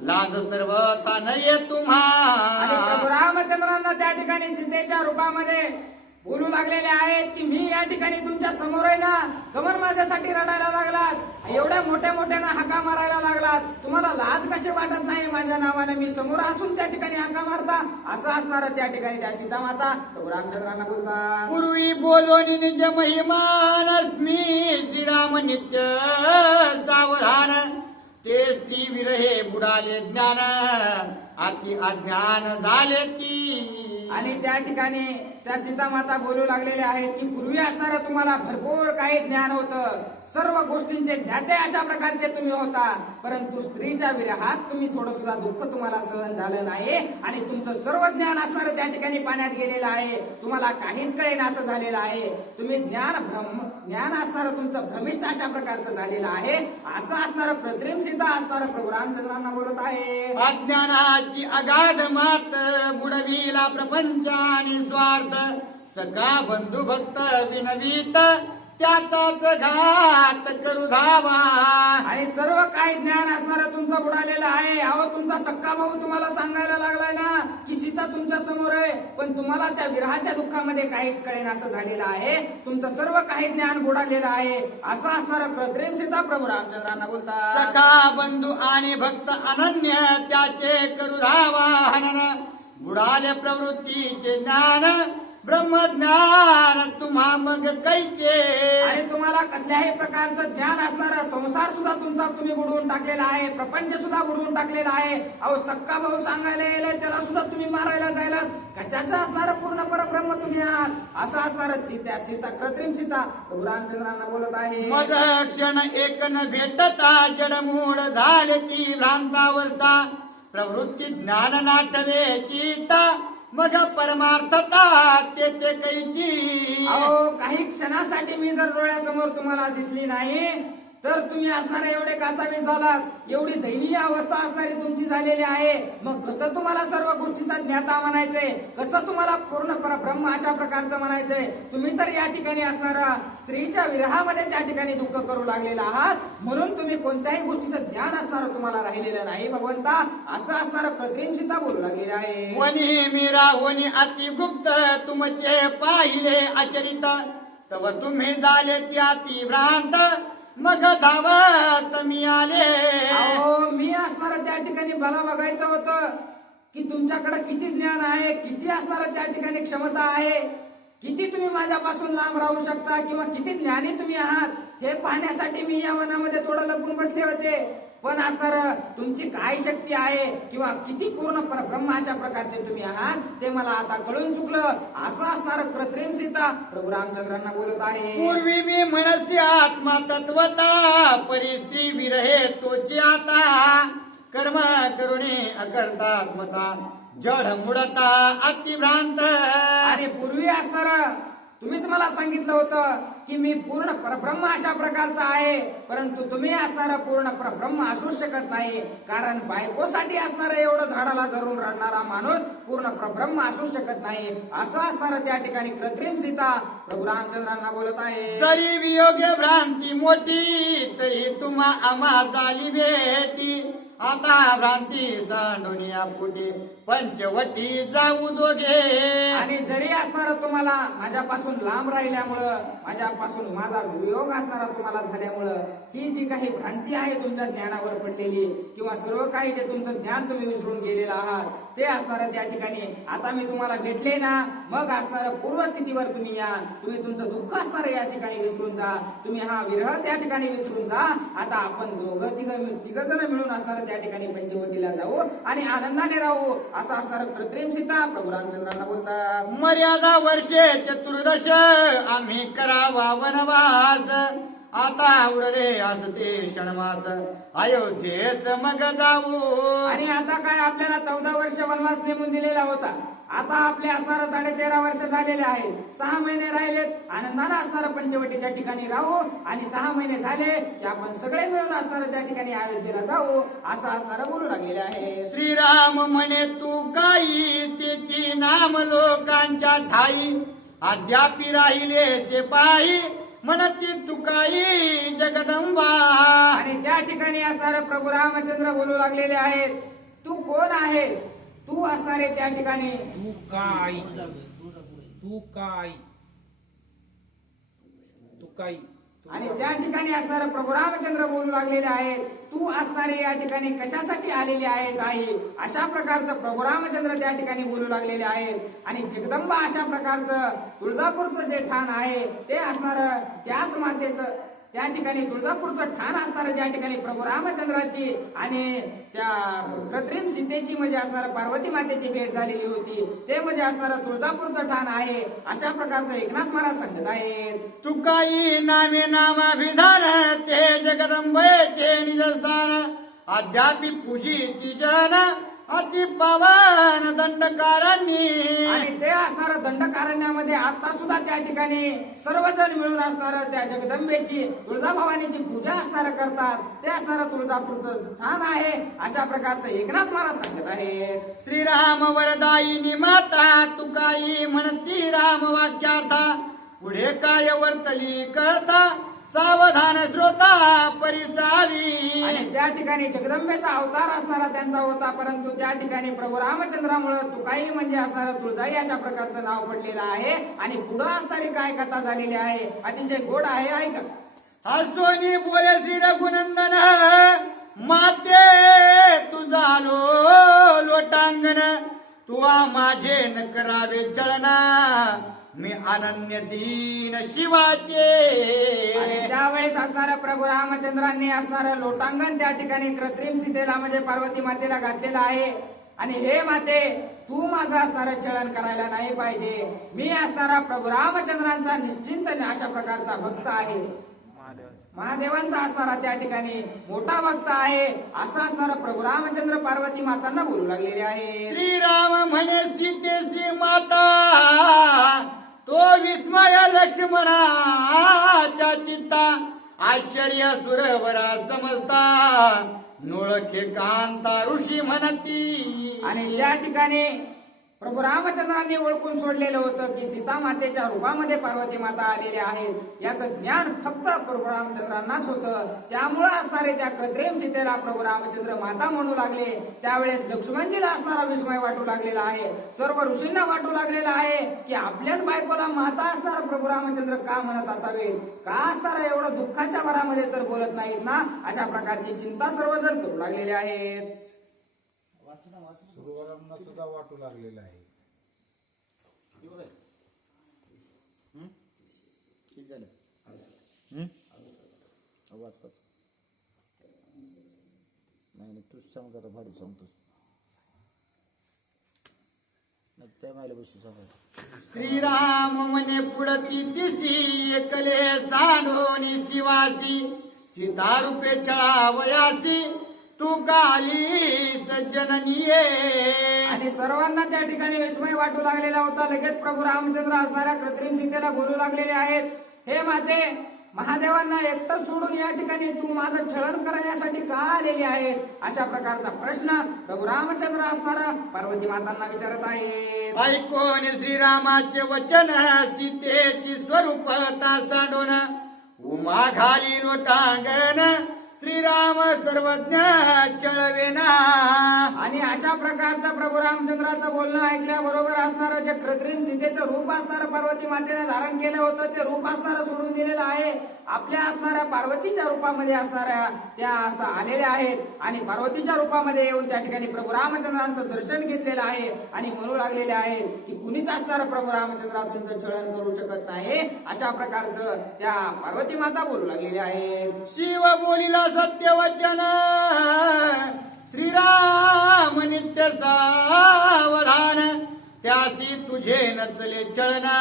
लाज सर्वता नये आणि तुम्हा. प्रभू रामचंद्रांना त्या ठिकाणी सीतेच्या रूपामध्ये बोलू लागलेले आहेत की मी या ठिकाणी तुमच्या समोर आहे ना, कमर माझ्यासाठी रडायला लागलात, एवढ्या मोठ्या मोठ्यानं हाका मारायला लागलात, तुम्हाला लाज कशी वाटत नाही माझ्या नावाने मी समोर असून त्या ठिकाणी हाका मारता. असं असणार त्या ठिकाणी त्या सीता माता प्रभू रामचंद्रांना बोलतात. पूर्वी बोलोनी निज महिमान मी श्रीराम नित्य सावधान, ते स्त्री विरहे बुडाले ज्ञान अति अज्ञान झाले ती. आणि त्या ठिकाणी त्या सीता माता बोलू लागलेले आहेत की पूर्वी असणारं तुम्हाला भरपूर काही ज्ञान होतं, सर्व गोष्टींचे ज्ञाते अशा प्रकारचे तुम्ही होता, परंतु स्त्रीच्या विरहात तुम्ही थोडं सुद्धा दुःख तुम्हाला सहन झालं नाही आणि तुमचं सर्व ज्ञान असणारं त्या ठिकाणी पाण्यात गेलेलं आहे, तुम्हाला काहीच कळेन असं झालेलं आहे. तुम्ही ज्ञान असणारं तुमचं भ्रमिष्ठ अशा प्रकारचं झालेलं आहे. असं असणारं कृत्रिम सीता असणारं प्रभू रामचंद्रांना बोलत आहे. अज्ञानाची अगाध मात बुडविला प्रपंच आणि स्वार्थ, सखा बंधू भक्त विनवीत त्याचाच घात करू धावा. आणि सर्व काही ज्ञान असणारं तुमचं बुडालेलं आहे. अहो तुमचा सक्का भाऊ तुम्हाला सांगायला लागलाय ना की सीता तुमच्या समोर आहे, पण तुम्हाला त्या विरहाच्या दुःखामध्ये काहीच कळेन असं झालेलं आहे. तुमचं सर्व काही ज्ञान बुडालेलं आहे. असं असणारं कृत्रिम सीता प्रभू रामचंद्रांना बोलतात. सखा बंधू आणि भक्त अनन्य त्याचे करू धावा हनन, बुडाले प्रवृत्तीचे ज्ञान ब्रह्मज्ञान तुम्हा मग कैचे. आणि तुम्हाला कसल्याही प्रकारचं ज्ञान असणारं संसार सुद्धा तुमचा तुम्ही बुडवून टाकलेला आहे, प्रपंच सुद्धा बुडवून टाकलेला आहे. अहो सक्का भाऊ सांगायला येईल त्याला सुद्धा तुम्ही मारायला जायलात, कशाचं असणारं पूर्ण परब्रह्म तुम्ही आहात. असं असणारं सीता कृत्रिम सीता प्रभू रामचंद्रांना बोलत आहे. मग क्षण एक न भेटता जडमूड झाले ती भ्रांतावस्था, प्रवृत्ती ज्ञान नाटवे चित्ता मग परमार्थता ते कैची. अहो काही क्षणासाठी मी जर डोळ्यासमोर तुम्हाला दिसली नाही तर तुम्ही असणारे एवढे कासावीस झालात, एवढी दयनीय अवस्था असणारी तुमची झालेली आहे. मग कसं तुम्हाला सर्व गोष्टीचा ज्ञाता म्हणायचंय, कसं तुम्हाला पूर्ण परब्रह्म अशा प्रकारचं म्हणायचंय. तुम्ही तर या ठिकाणी असणारा स्त्रीच्या विरहामध्ये त्या ठिकाणी दुःख करू लागलेला आहात, म्हणून तुम्ही कोणत्याही गोष्टीचं ज्ञान असणारं तुम्हाला राहिलेलं नाही भगवंता. असं असणारं कृत्रिम सीता बोलू लागलेलं आहे. वनी मीरा वनी अति गुप्त तुमचे पाहिले आचरित, तव तुम्ही झाले त्या ती भ्रांत मग धावत मी आले. अहो मी असणारं त्या ठिकाणी मला बघायचं होतं की तुमच्याकडे किती ज्ञान आहे, किती असणारं त्या ठिकाणी क्षमता आहे, किती तुम्ही माझ्यापासून लांब राहू शकता किंवा किती ज्ञानी तुम्ही आहात, हे पाहण्यासाठी मी या वनामध्ये थोडं लपून बसले होते. पण असणार तुमची काय शक्ती आहे किंवा किती पूर्ण परब्रह्म अशा प्रकारचे तुम्ही आहात ते मला आता कळून चुकलं. असं असणार कृत्रिम सीता प्रभू रामचंद्रांना बोलत आहे. पूर्वी मी म्हणसी आत्मा तत्वता, परिस्थिती विरहे तोची आता, कर्म करुणे अकर्तात्मता जड मुडता अतिभ्रांत. आणि पूर्वी असणार तुम्हीच मला सांगितलं होतं की मी पूर्ण परब्रह्म अशा प्रकारचा आहे, परंतु तुम्ही असणारा पूर्ण परब्रह्म असू शकत नाही, कारण बायकोसाठी असणारा एवढं झाडाला धरून रडणारा माणूस पूर्ण परब्रह्म असू शकत नाही. असं असणारं त्या ठिकाणी कृत्रिम सीता प्रभू रामचंद्रांना बोलत आहे. जरी वियोग्य भ्रांती मोठी तरी तुम्हा आम्हा झाली भेटी, आता भ्रांती सांडुनिया फुटी पंचवटी जाऊ दोघे. आणि जरी असणार तुम्हाला माझ्यापासून लांब राहिल्यामुळं, माझ्यापासून माझा वियोग असणारा तुम्हाला झाल्यामुळं ही जी काही भ्रांती आहे तुमच्या ज्ञानावर पडलेली किंवा सर्व काही जे तुमचं ज्ञान तुम्ही विसरून गेलेलं आहात ते असणार त्या ठिकाणी आता मी तुम्हाला भेटले ना, मग असणार पूर्वस्थितीवर तुम्ही या. तुम्ही तुमचं दुःख असणार या ठिकाणी विसरून जा, तुम्ही हा विरह त्या ठिकाणी विसरून जा. आता आपण तिघ जण मिळून असणार त्या ठिकाणी पंचवटीला जाऊ आणि आनंदाने राहू. असं असणार कृत्रिम सीता प्रभू रामचंद्रांना बोलतात. मर्यादा वर्षे चतुर्दश आम्ही करावा वनवास, आता उरले असते क्षणमास अयोध्येच मग जाऊ. आणि आता काय आपल्याला 14 वर्ष वनवास नेमून दिलेला होता. आता आपले असणारं 13.5 वर्ष झालेले आहे. 6 महिने राहिलेत. आनंदानं असणारं पंचवटीच्या ठिकाणी राहू आणि 6 महिने झाले की आपण सगळे मिळून असणारं त्या ठिकाणी अयोध्येला जाऊ असं असणारं बोलू लागलेले आहे. श्रीराम म्हणे तू काही त्याची नाम लोकांच्या ठाई अद्यापि राहिले शिपाई म्हणती तू काही जगदंबा. आणि त्या ठिकाणी असणारं प्रभू रामचंद्र बोलू लागलेले आहेत. तू कोण आहेस? तू असणारे त्या ठिकाणी तू काय तू काय तू काय आणि त्या ठिकाणी असणारं प्रभू रामचंद्र बोलू लागलेले आहेत. तू असणारे या ठिकाणी कशासाठी आलेले आहेस आई? अशा प्रकारचं प्रभू रामचंद्र त्या ठिकाणी बोलू लागलेले आहेत. आणि जगदंबा अशा प्रकारचं तुळजापूरचं जे ठाण आहे ते असणारं त्याच मातेचं त्या ठिकाणी तुळजापूरचं ठाण असणारं ज्या ठिकाणी प्रभू रामचंद्राची आणि त्या कृत्रिम सीतेची म्हणजे असणारं पार्वती मातेची भेट झालेली होती ते म्हणजे असणारं तुळजापूरचं ठाण आहे. अशा प्रकारचं एकनाथ महाराज सांगत आहेत. तू काही नामे नामाभिधान ते जगदंबेचे निजस्थान अद्यापि पूजी तिजन अति पावन दंडकारण्य. आणि ते असणारं दंडकारण्यामध्ये आता सुद्धा त्या ठिकाणी सर्वजण मिळून असणारं त्या जगदंबेची तुळजाभवानीची पूजा असणारं करतात. ते असणारं तुळजापूरचं ठाण आहे. अशा प्रकारचं एकनाथ महाराज सांगत आहेत. श्रीराम वरदायिनी माता तू काही म्हणती राम वाक्यार्था पुढे काय वर्तली करता सावधान श्रोता परिसावी. आणि त्या ठिकाणी जगदंबेचा अवतार असणारा त्यांचा होता परंतु त्या ठिकाणी प्रभू रामचंद्रामुळे तुकाई म्हणजे असणारं तुळजाई अशा प्रकारचं नाव पडलेलं आहे. आणि पुढे असणारी काय कथा झालेली आहे अतिशय गोड आहे. ऐका. हसोनी बोले श्री रघुनंदन माते तुझा लोटांगण तुवा माझे न करावे चळना मी अनन्य दीन शिवाचे. आणि ज्यावेळेस असणाऱ्या प्रभू रामचंद्रांनी असणारं लोटांगण त्या ठिकाणी कृत्रिम सीतेला म्हणजे पार्वती मातेला घातलेलं आहे. आणि हे माते तू माझं असणारं छळन करायला नाही पाहिजे. मी असणारा प्रभू रामचंद्रांचा निश्चिंत अशा प्रकारचा भक्त आहे. महादेवांचा असणारा त्या ठिकाणी मोठा भक्त आहे असं असणारा प्रभू रामचंद्र पार्वती मातांना बोलू लागलेले आहे. श्रीराम म्हणे सीतेची माता तो विस्मय लक्ष्मणाच्या चित्ता आश्चर्य सुरवरा समजता नोळखे कांता ऋषी म्हणती. आणि त्या ठिकाणी प्रभू रामचंद्रांनी ओळखून सोडलेलं होतं की सीता मातेच्या रूपामध्ये पार्वती माता आलेल्या आहेत. याचं ज्ञान फक्त प्रभू रामचंद्रांनाच होतं. त्यामुळं असणारे त्या कृत्रिम सीतेला प्रभू रामचंद्र माता म्हणू लागले. त्यावेळेस लक्ष्मणजीला असणारा विस्मय वाटू लागलेला आहे. सर्व ऋषींना वाटू लागलेला आहे की आपल्याच बायकोला माता असणारा प्रभू रामचंद्र का म्हणत असावेत, का असणारा एवढं दुःखाच्या भरामध्ये तर बोलत नाहीत ना. अशा प्रकारची चिंता सर्वजण करू लागलेले आहेत. सुरवरांना सुद्धा वाटू लागलेलं आहे. नाही तूच सांग जरा भारी सांगतोस त्या मायला बसू सांगा. श्रीराम म्हणे पुढती दिसी एकले सांडोनी शिवासी सीता रूपे छळावयासी तू कालीच जननीये. आणि सर्वांना त्या ठिकाणी विस्मय वाटू लागलेला होता. लगेच प्रभू रामचंद्र असणाऱ्या कृत्रिम सीतेला बोलू लागलेले आहेत. हे माते महादेवांना एकटं सोडून या ठिकाणी तू माझं छळन करण्यासाठी का आलेली आहेस अशा प्रकारचा प्रश्न प्रभू रामचंद्र असणारा पार्वती मातांना विचारत आहेत. ऐकून श्रीरामाचे वचन सीतेची स्वरूपता सांडून उमा घाली लोटांगण श्रीराम सर्वज्ञ चळवेना. आणि अशा प्रकारचं प्रभू रामचंद्राचं बोलणं ऐकल्याबरोबर असणारं जे कृत्रिम सीतेचं रूप असणारं पार्वती मातेने धारण केलं होतं ते रूप असणारं सोडून दिलेलं आहे. आपल्या असणाऱ्या पार्वतीच्या रूपामध्ये असणाऱ्या त्या आलेल्या आहेत. आणि पार्वतीच्या रूपामध्ये येऊन त्या ठिकाणी प्रभू रामचंद्रांचं दर्शन घेतलेलं आहे. आणि म्हणू लागलेले आहेत की कुणीच असणारं प्रभू रामचंद्र तुमचं छळन करू शकत नाही. अशा प्रकारचं त्या पार्वती माता बोलू लागलेल्या आहेत. शिव बोलिला सत्य वचन श्रीराम नित्य सावधान त्यासी तुझे नचले चळना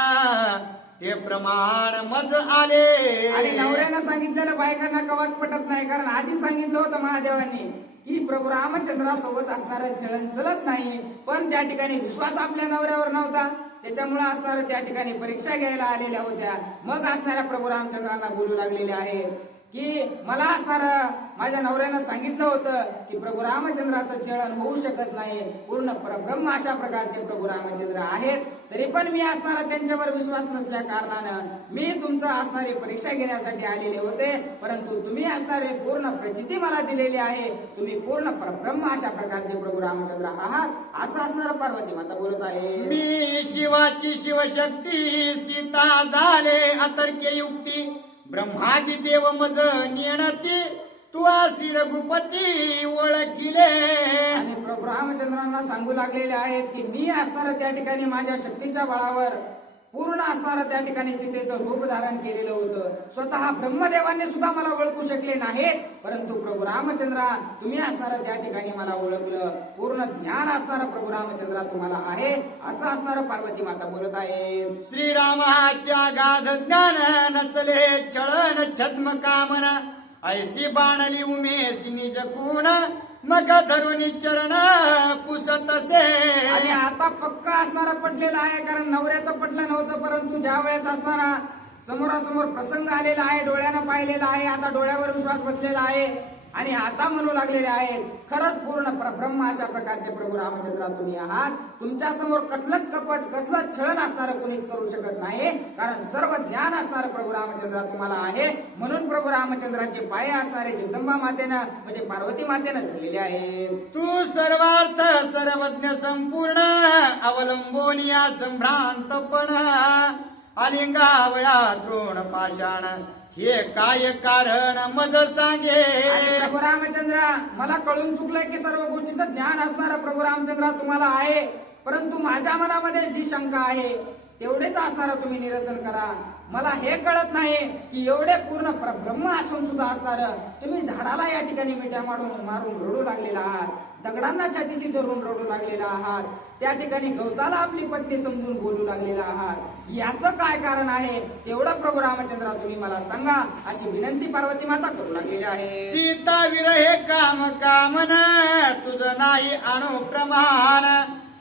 ते प्रमाण मज आले. आणि नवऱ्यानं सांगितलेलं बायकांना कवाच पटत नाही, कारण आधी सांगितलं होतं महादेवांनी की प्रभू रामचंद्रासोबत असणारं छळण चलत नाही, पण त्या ठिकाणी विश्वास आपल्या नवऱ्यावर नव्हता, त्याच्यामुळे असणारं त्या ठिकाणी परीक्षा घ्यायला आलेल्या होत्या. मग असणाऱ्या प्रभू रामचंद्रांना बोलू लागलेले आहे की मला असणारं माझ्या नवऱ्यानं सांगितलं होतं की प्रभू रामचंद्राचं छळण होऊ शकत नाही, पूर्ण परब्रह्म अशा प्रकारचे प्रभू रामचंद्र आहेत. तरी पण मी असणारा त्यांच्यावर विश्वास नसल्या कारणानं मी तुमचं असणारी परीक्षा घेण्यासाठी आलेले होते, परंतु तुम्ही असणारे पूर्ण प्रचिती मला दिलेली आहे, तुम्ही पूर्ण परब्रह्म अशा प्रकारचे प्रभू रामचंद्र आहात, असं असणारं पार्वती माता बोलत आहे. मी शिवाची शिवशक्ती, सीता झाले अतर्क्य युक्ती, ब्रह्मादी देव मज नेणती, तू आसी रघुपती ओळखिले. आणि प्रभू रामचंद्रांना सांगू लागलेले आहेत की मी असणारं त्या ठिकाणी माझ्या शक्तीच्या बळावर पूर्ण असणारं त्या ठिकाणी सीतेचं रूप धारण केलेलं होतं. स्वतः ब्रह्मदेवांनी सुद्धा मला ओळखू शकले नाहीत, परंतु प्रभू रामचंद्रा तुम्ही असणारं त्या ठिकाणी मला ओळखलं. पूर्ण ज्ञान असणारं प्रभू रामचंद्रा तुम्हाला आहे, असं असणारं पार्वती माता बोलत आहे. श्रीरामाच्या गाध ज्ञान नचले छळण छद्म कामन, ऐसी बाणली उमेश निज गुण, मग धरुनी चरण पुसतसे. आणि आता पक्का असणारा पटलेला आहे, कारण नवऱ्याचं पटलं नव्हतं, परंतु ज्या वेळेस असणारा समोरासमोर प्रसंग आलेला आहे, डोळ्यानं पाहिलेला आहे, आता डोळ्यावर विश्वास बसलेला आहे आणि आता म्हणू लागलेले आहेत खरंच पूर्ण ब्रह्म अशा प्रकारचे प्रभू रामचंद्र तुम्ही आहात. तुमच्या समोर कसलंच कपट कसलंच छळण असणारं कोणीच करू शकत नाही, कारण सर्व ज्ञान असणारं प्रभू रामचंद्र तुम्हाला आहे. म्हणून प्रभू रामचंद्राचे पाय असणारे जगदंबा मातेनं म्हणजे पार्वती मातेनं धरलेले आहेत. तू सर्वार्थ सर्वज्ञ संपूर्ण, अवलंबोनिया संभ्रांतपण, अलिंगावया द्रोण पाषाण, हे काय कारण मज सांगे. आणि प्रभू रामचंद्र मला कळून चुकलंय की सर्व गोष्टीचं ज्ञान असणारा प्रभू रामचंद्र तुम्हाला आहे, परंतु माझ्या मनामध्ये जी शंका आहे तेवढेच असणारा तुम्ही निरसन करा. मला हे कळत नाही की एवढे पूर्ण ब्रह्म असून सुद्धा असणारं तुम्ही झाडाला या ठिकाणी मिठ्या मारून रडू लागलेला आहात, दगडांना छातीशी धरून रडू लागलेला आहात, त्या ठिकाणी गवताला आपली पत्नी समजून बोलू लागलेला आहात. याचं काय कारण आहे तेवढं प्रभू रामचंद्र तुम्ही मला सांगा, अशी विनंती पार्वती माता करू लागलेली आहे. सीता विरहे काम कामन, तुझं नाही अणु प्रमाण,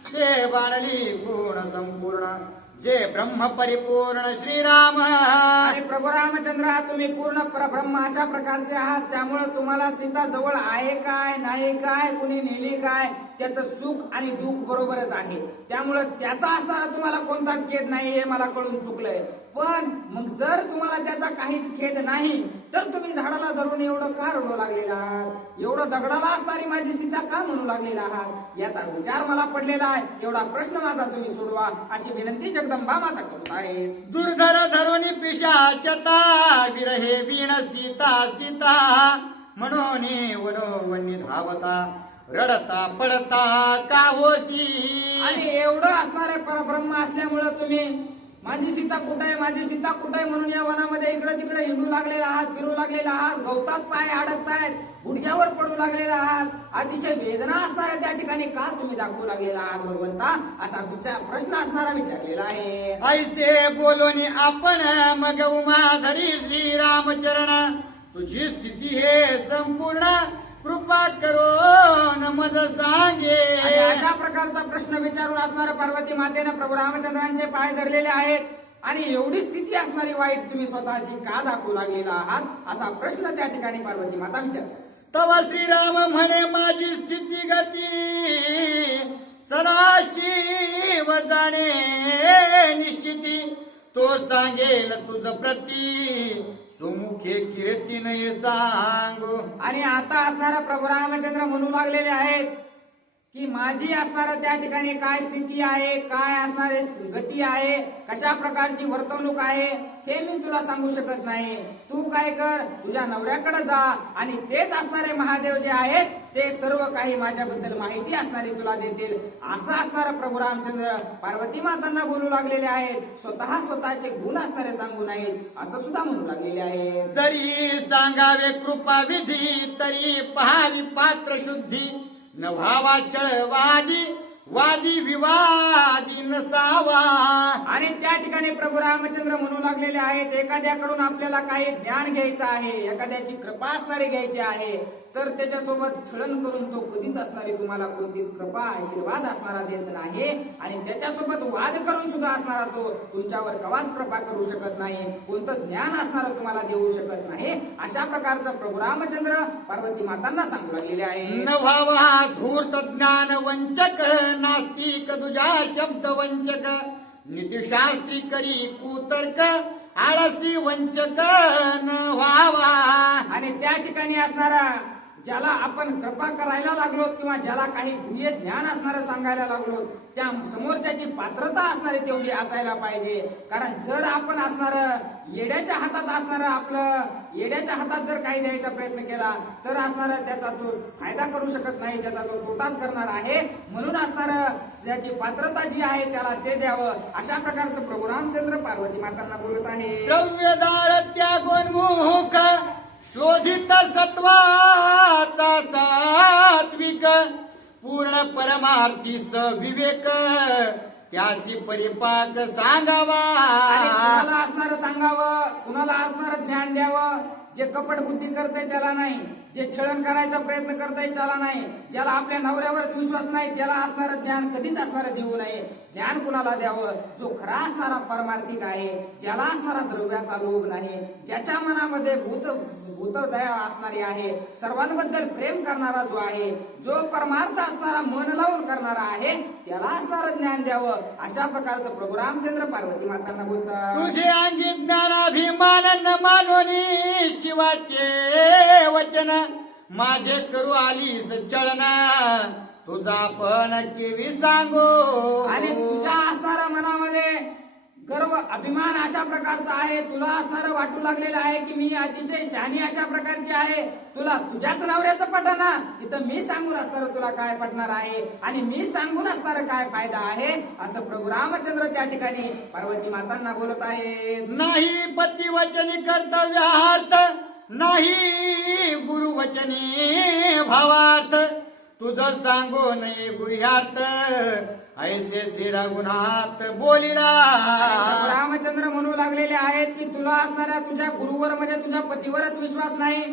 ते बाणली पूर्ण संपूर्ण, जे ब्रह्म परिपूर्ण श्रीराम. आणि प्रभू रामचंद्र तुम्ही पूर्ण परब्रह्म अशा प्रकारचे आहात, त्यामुळे तुम्हाला सीता जवळ आहे काय नाही काय कुणी नेली काय त्याचं सुख आणि दुःख बरोबरच आहे, त्यामुळे त्याचा असणारा तुम्हाला कोणताच खेद नाही हे मला कळून चुकलंय. पण मग जर तुम्हाला त्याचा काहीच खेद नाही तर तुम्ही झाडाला धरून एवढं का रडू लागलेला आहात, एवढं दगडाला असणारी माझी सीता का म्हणू लागलेला आहात, याचा विचार मला पडलेला आहे. एवढा प्रश्न माझा तुम्ही सोडवा, अशी विनंती जगदंबा माता करत आहे. दुर्धर धरुणी पिशाचता, विरहे वीण सीता सीता, म्हणून वनोवनी धावता, रडता पडता का होसी. आणि एवढं असणारे परब्रह्म असल्यामुळं तुम्ही माझी सीता कुठे आहे माझी सीता कुठे आहे म्हणून या वनामध्ये इकडे तिकडे हिंडू लागलेला आहात, फिरू लागलेला आहात, गवतात पाय अडकतायत, गुडघ्यावर पडू लागलेला आहात, अतिशय वेदना असणाऱ्या त्या ठिकाणी का तुम्ही दाखवू लागलेला आहात भगवंता, असा प्रश्न असणारा विचारलेला आहे. ऐसे बोलोनी आपण मग उमाधरी श्रीरामचरण, तुझी स्थिती हे संपूर्ण, कृपा करो नमज सांगे. आणि अशा प्रकारचा प्रश्न विचारून असणाऱ्या पार्वती मातेनं प्रभू रामचंद्रांचे पाय धरलेले आहेत आणि एवढी स्थिती असणारी वाईट तुम्ही स्वतःची का दाखवू लागलेला आहात, असा प्रश्न त्या ठिकाणी पार्वती माता विचारतात. तव श्रीराम म्हणे माझी स्थिती गती, सदाशिव जाणे निश्चिती, तो सांगेल तुझ प्रती, सुमुखे कीर्तीने सांगू. आणि आता असणारा प्रभू रामचंद्र म्हणू लागलेले आहेत की माझी असणारा त्या ठिकाणी काय स्थिती आहे, काय असणारे गती आहे, कशा प्रकारची वर्तवणूक आहे हे मी तुला सांगू शकत नाही. तू काय कर, तुझ्या नवऱ्याकडे जा आणि तेच असणारे महादेव जे आहेत ते सर्व काही माझ्याबद्दल माहिती असणारी तुला देतील, असं असणारा प्रभू रामचंद्र पार्वती मातांना बोलू लागलेले आहेत. स्वतःचे गुण असणारे सांगू नयेत असं सुद्धा म्हणू लागलेले आहे. जरी सांगावे कृपा विधी, तरी पहावी पात्र शुद्धी, न व्हावा चळवादी, वादी विवादी नसावा. आणि त्या ठिकाणी प्रभू रामचंद्र म्हणू लागलेले आहेत, एखाद्याकडून आपल्याला काही ज्ञान घ्यायचं आहे, एखाद्याची कृपा असणारी घ्यायची आहे, तर त्याच्यासोबत छळण करून तो कधीच असणारी तुम्हाला कोणतीच कृपा आशीर्वाद असणारा देत नाही. आणि त्याच्यासोबत वाद करून सुद्धा असणारा तो तुमच्यावर कवाच कृपा करू शकत नाही, कोणतं ज्ञान असणारं तुम्हाला देऊ शकत नाही. अशा प्रकारचं प्रभू रामचंद्र पार्वती मातांना सांगू लागलेले आहे. न व्हावा धूर्त ज्ञान वंचक, नास्तिक तुझ्या शब्द वंचक, नीतिशास्त्री करी कुतर्क, आळसी वंचक न व्हावा. आणि त्या ठिकाणी असणारा ज्याला आपण कृपा करायला लागलो किंवा ज्याला काही गुह्य ज्ञान असणारं सांगायला लागलो, त्या समोरच्याची पात्रता असणारी तेवढी असायला पाहिजे. कारण जर आपण असणार येड्याच्या हातात असणार आपलं येड्याच्या हातात जर काही द्यायचा प्रयत्न केला तर असणार त्याचा तो फायदा करू शकत नाही, त्याचा तो तोटाच करणार आहे. म्हणून असणार ज्याची पात्रता जी आहे त्याला ते द्यावं. अशा प्रकारचं प्रभू रामचंद्र पार्वती मातांना बोलत आहे. द्रव्यदार त्यागोन्मुख, शोधित सत्वाचा सात्विक, पूर्ण परमार्थी सविवेक, त्यासी परिपाक सांगावा. आणि कुणाला असणार सांगावं, कुणाला असणार ज्ञान द्यावं. जे कपट बुद्धी करतय त्याला नाही, जे छळण करायचा प्रयत्न करतय त्याला नाही, ज्याला आपल्या नवऱ्यावरच विश्वास नाही त्याला असणार ज्ञान कधीच असणार देऊ नये. ज्ञान कुणाला द्यावं, जो खरा असणारा परमार्थिक आहे, ज्याला असणारा द्रव्याचा लोभ नाही, ज्याच्या मनामध्ये भूतदया असणारी आहे, सर्वांबद्दल प्रेम करणारा जो आहे, जो परमार्थ असणारा मन लावून करणारा आहे, त्याला असणारं ज्ञान द्यावं. अशा प्रकारचं प्रभू रामचंद्र पार्वती मातांना बोलतात. तुझे अंगी ज्ञानाभिमान न मानोनी, शिवाचे वचन माझे करू आली सच्चळना, तुझा पण केवी सांगो. आणि तुझ्या असणारा मनामध्ये गर्व अभिमान अशा प्रकारचा आहे, तुला असणारं वाटू लागलेलं आहे की मी अतिशय शहाणी अशा प्रकारची आहे, तुला तुझ्याच नवऱ्याचं पटना, तिथं मी सांगून असणार तुला काय पटणार आहे आणि मी सांगून असणार काय फायदा आहे, असं प्रभू रामचंद्र त्या ठिकाणी पार्वती मातांना बोलत आहे. नाही पतिवचनी कर्तव्यार्थ, नाही गुरुवचनी भावार्थ, तुझं सांगो नये गुह्यार्थ, ऐसे शिरा गुणात बोलिला. रामचंद्र म्हणू लागलेले आहेत की तुला असणाऱ्या तुझ्या गुरुवर म्हणजे तुझ्या पतीवरच विश्वास नाही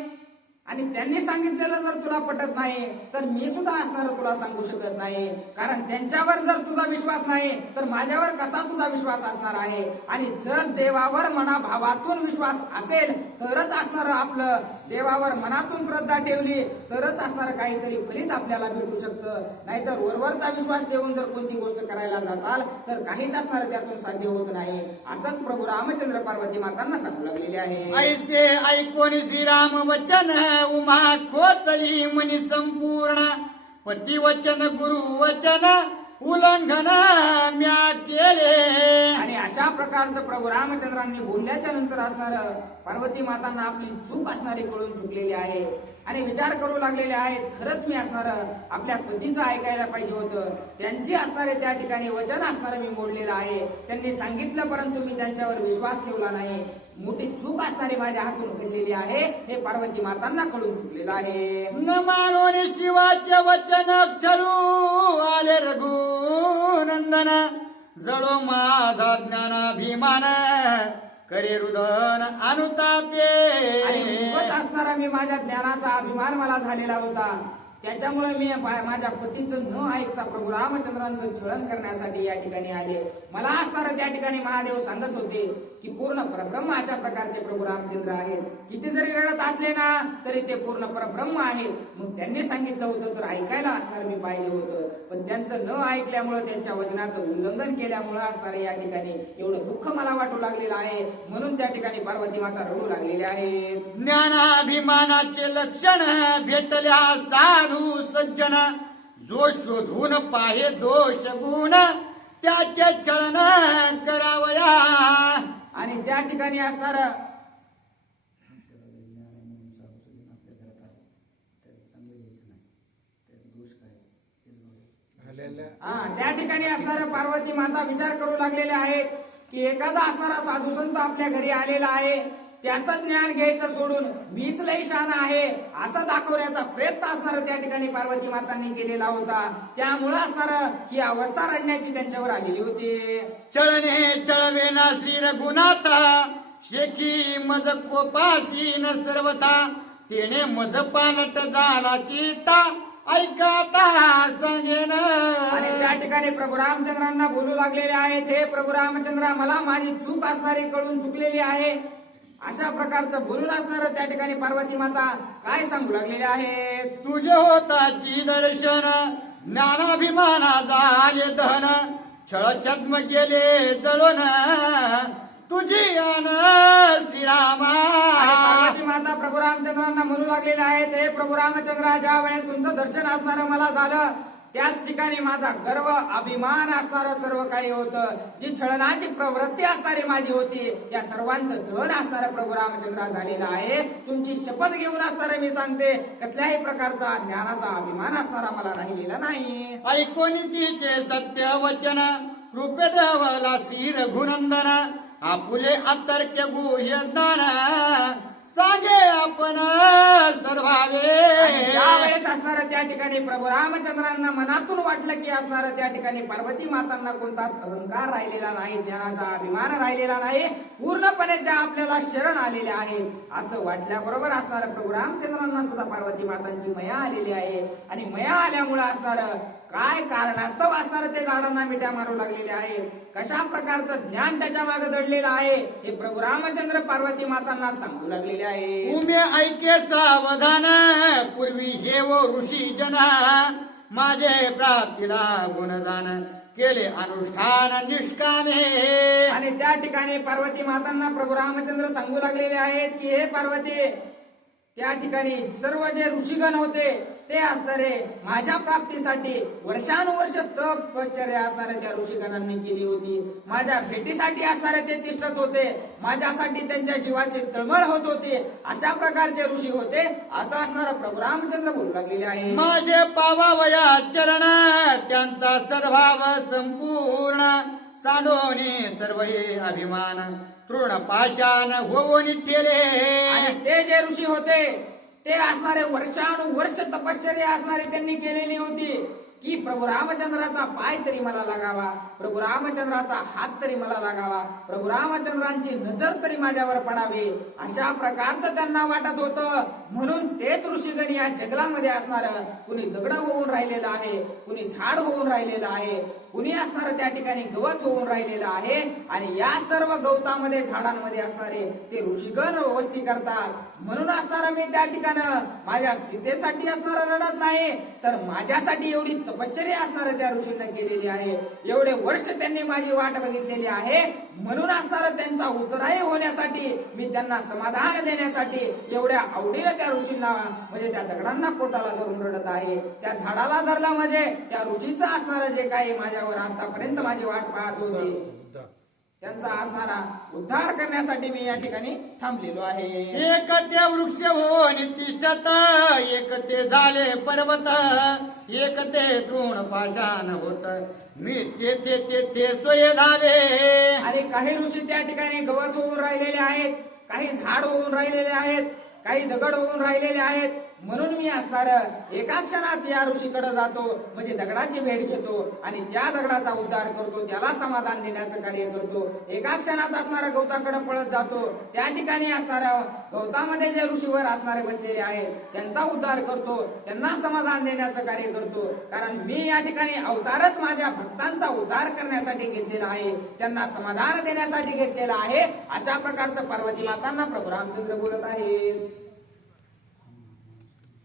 आणि त्यांनी सांगितलेलं जर तुला पटत नाही तर मी सुद्धा असणार तुला सांगू शकत नाही. कारण त्यांच्यावर जर तुझा विश्वास नाही तर माझ्यावर कसा तुझा विश्वास असणार आहे. आणि जर देवावर मनाभावातून विश्वास असेल तरच असणार आपलं, देवावर मनातून श्रद्धा ठेवली तरच असणार काहीतरी फलित आपल्याला भेटू शकतं. नाहीतर वरवरचा विश्वास ठेवून जर कोणती गोष्ट करायला जाताल तर काहीच असणार त्यातून साध्य होत नाही. असंच प्रभू रामचंद्र पार्वती मातांना सांगू लागलेले आहे. ऐसे ऐकून श्रीराम वचन उमा खोचली मनी संपूर्ण, पतिवचन गुरु वचन उल्लंघन म्या केले. आणि अशा प्रकारचं प्रभू रामचंद्रांनी बोलल्याच्या नंतर असणार पार्वती मातांना आपली चूक असणारी कळून चुकलेली आहे आणि विचार करू लागलेले आहेत, खरंच मी असणार आपल्या पतीचं ऐकायला पाहिजे होतं, त्यांची असणारे त्या ठिकाणी वचन असणारं मी मोडलेलं आहे, त्यांनी सांगितलं परंतु मी त्यांच्यावर विश्वास ठेवला नाही, मोठी चूक असणारी माझ्या हातून घडलेली आहे, हे पार्वती मातांना कळून चुकलेलं आहे. न मानोनी शिवाचे वचन छळू आले रघुनंदन, जळो माझा ज्ञानाभिमान, करे रुदन अनुतापे. आणि खूपच असणारा मी माझ्या ज्ञानाचा अभिमान मला झालेला होता, त्याच्यामुळे मी माझ्या पतीचं न ऐकता प्रभू रामचंद्रांचं छळण करण्यासाठी या ठिकाणी आले. मला असणारं त्या ठिकाणी महादेव सांगत होते की पूर्ण परब्रह्म अशा प्रकारचे प्रभू रामचंद्र आहेत, किती जरी रडत असले ना तरी ते पूर्ण परब्रह्म आहेत. मग त्यांनी सांगितलं होतं तर ऐकायला असणार मी पाहिजे होतं, पण त्यांचं न ऐकल्यामुळं, त्यांच्या वचनाचं उल्लंघन केल्यामुळं असणार या ठिकाणी एवढं दुःख मला वाटू लागलेलं आहे. म्हणून त्या ठिकाणी पार्वती माता रडू लागलेल्या आहेत. ज्ञानाभिमानाचे लक्षण भेटल्या साधू सज्जन, जो शोधून पाहे दोष गुण, त्याचे छळन करावया. आणि त्या ठिकाणी असणार त्या ठिकाणी असणाऱ्या पार्वती माता विचार करू लागलेल्या आहेत की एखादा असणारा साधू संत आपल्या घरी आलेला आहे त्याचं ज्ञान घ्यायचं सोडून मीच लय शहाणा आहे असं दाखवण्याचा प्रयत्न असणार त्या ठिकाणी पार्वती मातांनी केलेला होता. त्यामुळं असणार ही अवस्था रडण्याची त्यांच्यावर आलेली होती. चळणे चळवेना श्री रघुनाथा, शेखी मज कोपासी न सर्वथा, तेने मज पालट झाला चिता, ऐकाता सांगेन. आणि त्या ठिकाणी प्रभू रामचंद्रांना बोलू लागलेले आहेत, हे प्रभू रामचंद्र, मला माझी चूक असणारी कळून चुकलेली आहे. अशा प्रकारचं बोलून असणार त्या ठिकाणी पार्वती माता काय सांगू लागलेले आहेत. तुझे होताची दर्शन, ज्ञानाभिमाना झाले दहन, छळ छद्म गेले जळून, तुझी आन श्रीरामा. आणि पार्वती माता प्रभू रामचंद्रांना म्हणू लागलेले आहेत, हे प्रभू रामचंद्र, ज्या वेळेस तुमचं दर्शन असणारं मला झालं त्याच ठिकाणी माझा गर्व अभिमान असणारं सर्व काही होतं. जी छळनाची प्रवृत्ती असणारी माझी होती या सर्वांचं धन असणारं प्रभू रामचंद्र झालेलं आहे. तुमची शपथ घेऊन असणारं मी सांगते, कसल्याही प्रकारचा ज्ञानाचा अभिमान असणारा मला राहिलेला नाही. ऐकून तिचे सत्य वचन, कृपे द्रावला श्री रघुनंदन, आपुले अतर्क्य गुह्य ज्ञान, सांगे आपण सर्वावे. त्यावेळेस असणार त्या ठिकाणी प्रभू रामचंद्रांना मनातून वाटलं की असणार त्या ठिकाणी पार्वती मातांना कोणताच अहंकार राहिलेला नाही, ज्ञानाचा अभिमान राहिलेला नाही, पूर्णपणे त्या आपल्याला शरण आलेल्या आहे असं वाटल्याबरोबर असणार प्रभू रामचंद्रांना सुद्धा पार्वती मातांची मया आलेली आहे. आणि मया आल्यामुळे असणार काय कारणास्तव असणार ते झाडांना मिठ्या मारू लागलेले आहे, कशा प्रकारचं ज्ञान त्याच्या मागे दडलेलं आहे हे प्रभू रामचंद्र पार्वती मातांना सांगू लागलेले आहे. उमे ऐके सावधान, पूर्वी हे व ऋषी जना, माझे प्राप्तीला गुणजान, केले अनुष्ठान निष्कामे. आणि त्या ठिकाणी पार्वती मातांना प्रभू रामचंद्र सांगू लागलेले आहेत की हे पार्वती, त्या ठिकाणी सर्व जे ऋषीगण होते ते असणारे माझ्या प्राप्तीसाठी वर्षानुवर्ष तपश्चर्या असणारे त्या ऋषीगणांनी केली होती. माझ्या भेटीसाठी असणारे ते तिष्ठत होते, माझ्यासाठी त्यांच्या जीवाचे तळमळ होत होते. अशा प्रकारचे ऋषी होते असं असणारा प्रभू रामचंद्र बोलू लागलेले आहे. माझे पावावया चरण, त्यांचा सद्भाव संपूर्ण, सांडोनी सर्व हे अभिमान, तृण पाषाण होऊन ठेले. आणि ते जे ऋषी होते ते असणारे वर्षानुवर्ष तपश्चर्या असणारे त्यांनी केलेली होती की प्रभू रामचंद्राचा पाय तरी मला लागावा, प्रभू रामचंद्राचा हात तरी मला लागावा, प्रभू रामचंद्रांची नजर तरी माझ्यावर पडावी, अशा प्रकारचं त्यांना वाटत होतं. म्हणून तेच ऋषीगण या जंगलामध्ये असणार कुणी दगड होऊन राहिलेलं आहे, कुणी झाड होऊन राहिलेलं आहे, कुणी असणार त्या ठिकाणी गवत होऊन राहिलेलं आहे. आणि या सर्व गवतामध्ये झाडांमध्ये असणारे ते ऋषीगण वस्ती करतात. म्हणून असणार मी त्या ठिकाणी माझ्या सीतेसाठी असणार रडत नाही, तर माझ्यासाठी एवढी तपश्चर्या असणार त्या ऋषींना केलेली आहे. एवढे वर्ष त्यांनी माझी वाट बघितलेली आहे. म्हणून असणार त्यांचा उतराई होण्यासाठी, मी त्यांना समाधान देण्यासाठी एवढ्या आवडीने त्या ऋषींना म्हणजे त्या दगडांना पोटाला धरून रडत आहे, त्या झाडाला धरला म्हणजे त्या ऋषीचं असणार जे काही माझ्यावर आतापर्यंत माझी वाट पाहत होती त्यांचा असणारा उद्धार करण्यासाठी मी या ठिकाणी थांबलेलो आहे. एक ते वृक्ष होऊन तिष्ठत, एक ते झाले पर्वत, एक ते तृण पाषाण होत, मी ते सोय धावे. आणि काही ऋषी त्या ठिकाणी गवत होऊन राहिलेले आहेत, काही झाड होऊन राहिलेले आहेत, काही दगड होऊन राहिलेले आहेत. म्हणून मी असणार एका क्षणात या ऋषीकडे जातो, म्हणजे दगडाची भेट घेतो आणि त्या दगडाचा उद्धार करतो, त्याला समाधान देण्याचं कार्य करतो. एका क्षणात असणाऱ्या गवताकडे पळत जातो, त्या ठिकाणी असणाऱ्या गवतामध्ये जे ऋषीवर असणारे बसलेले आहेत त्यांचा उद्धार करतो, त्यांना समाधान देण्याचं कार्य करतो. कारण मी या ठिकाणी अवतारच माझ्या भक्तांचा उद्धार करण्यासाठी घेतलेला आहे, त्यांना समाधान देण्यासाठी घेतलेला आहे. अशा प्रकारचं पार्वती मातांना प्रभू रामचंद्र बोलत आहे.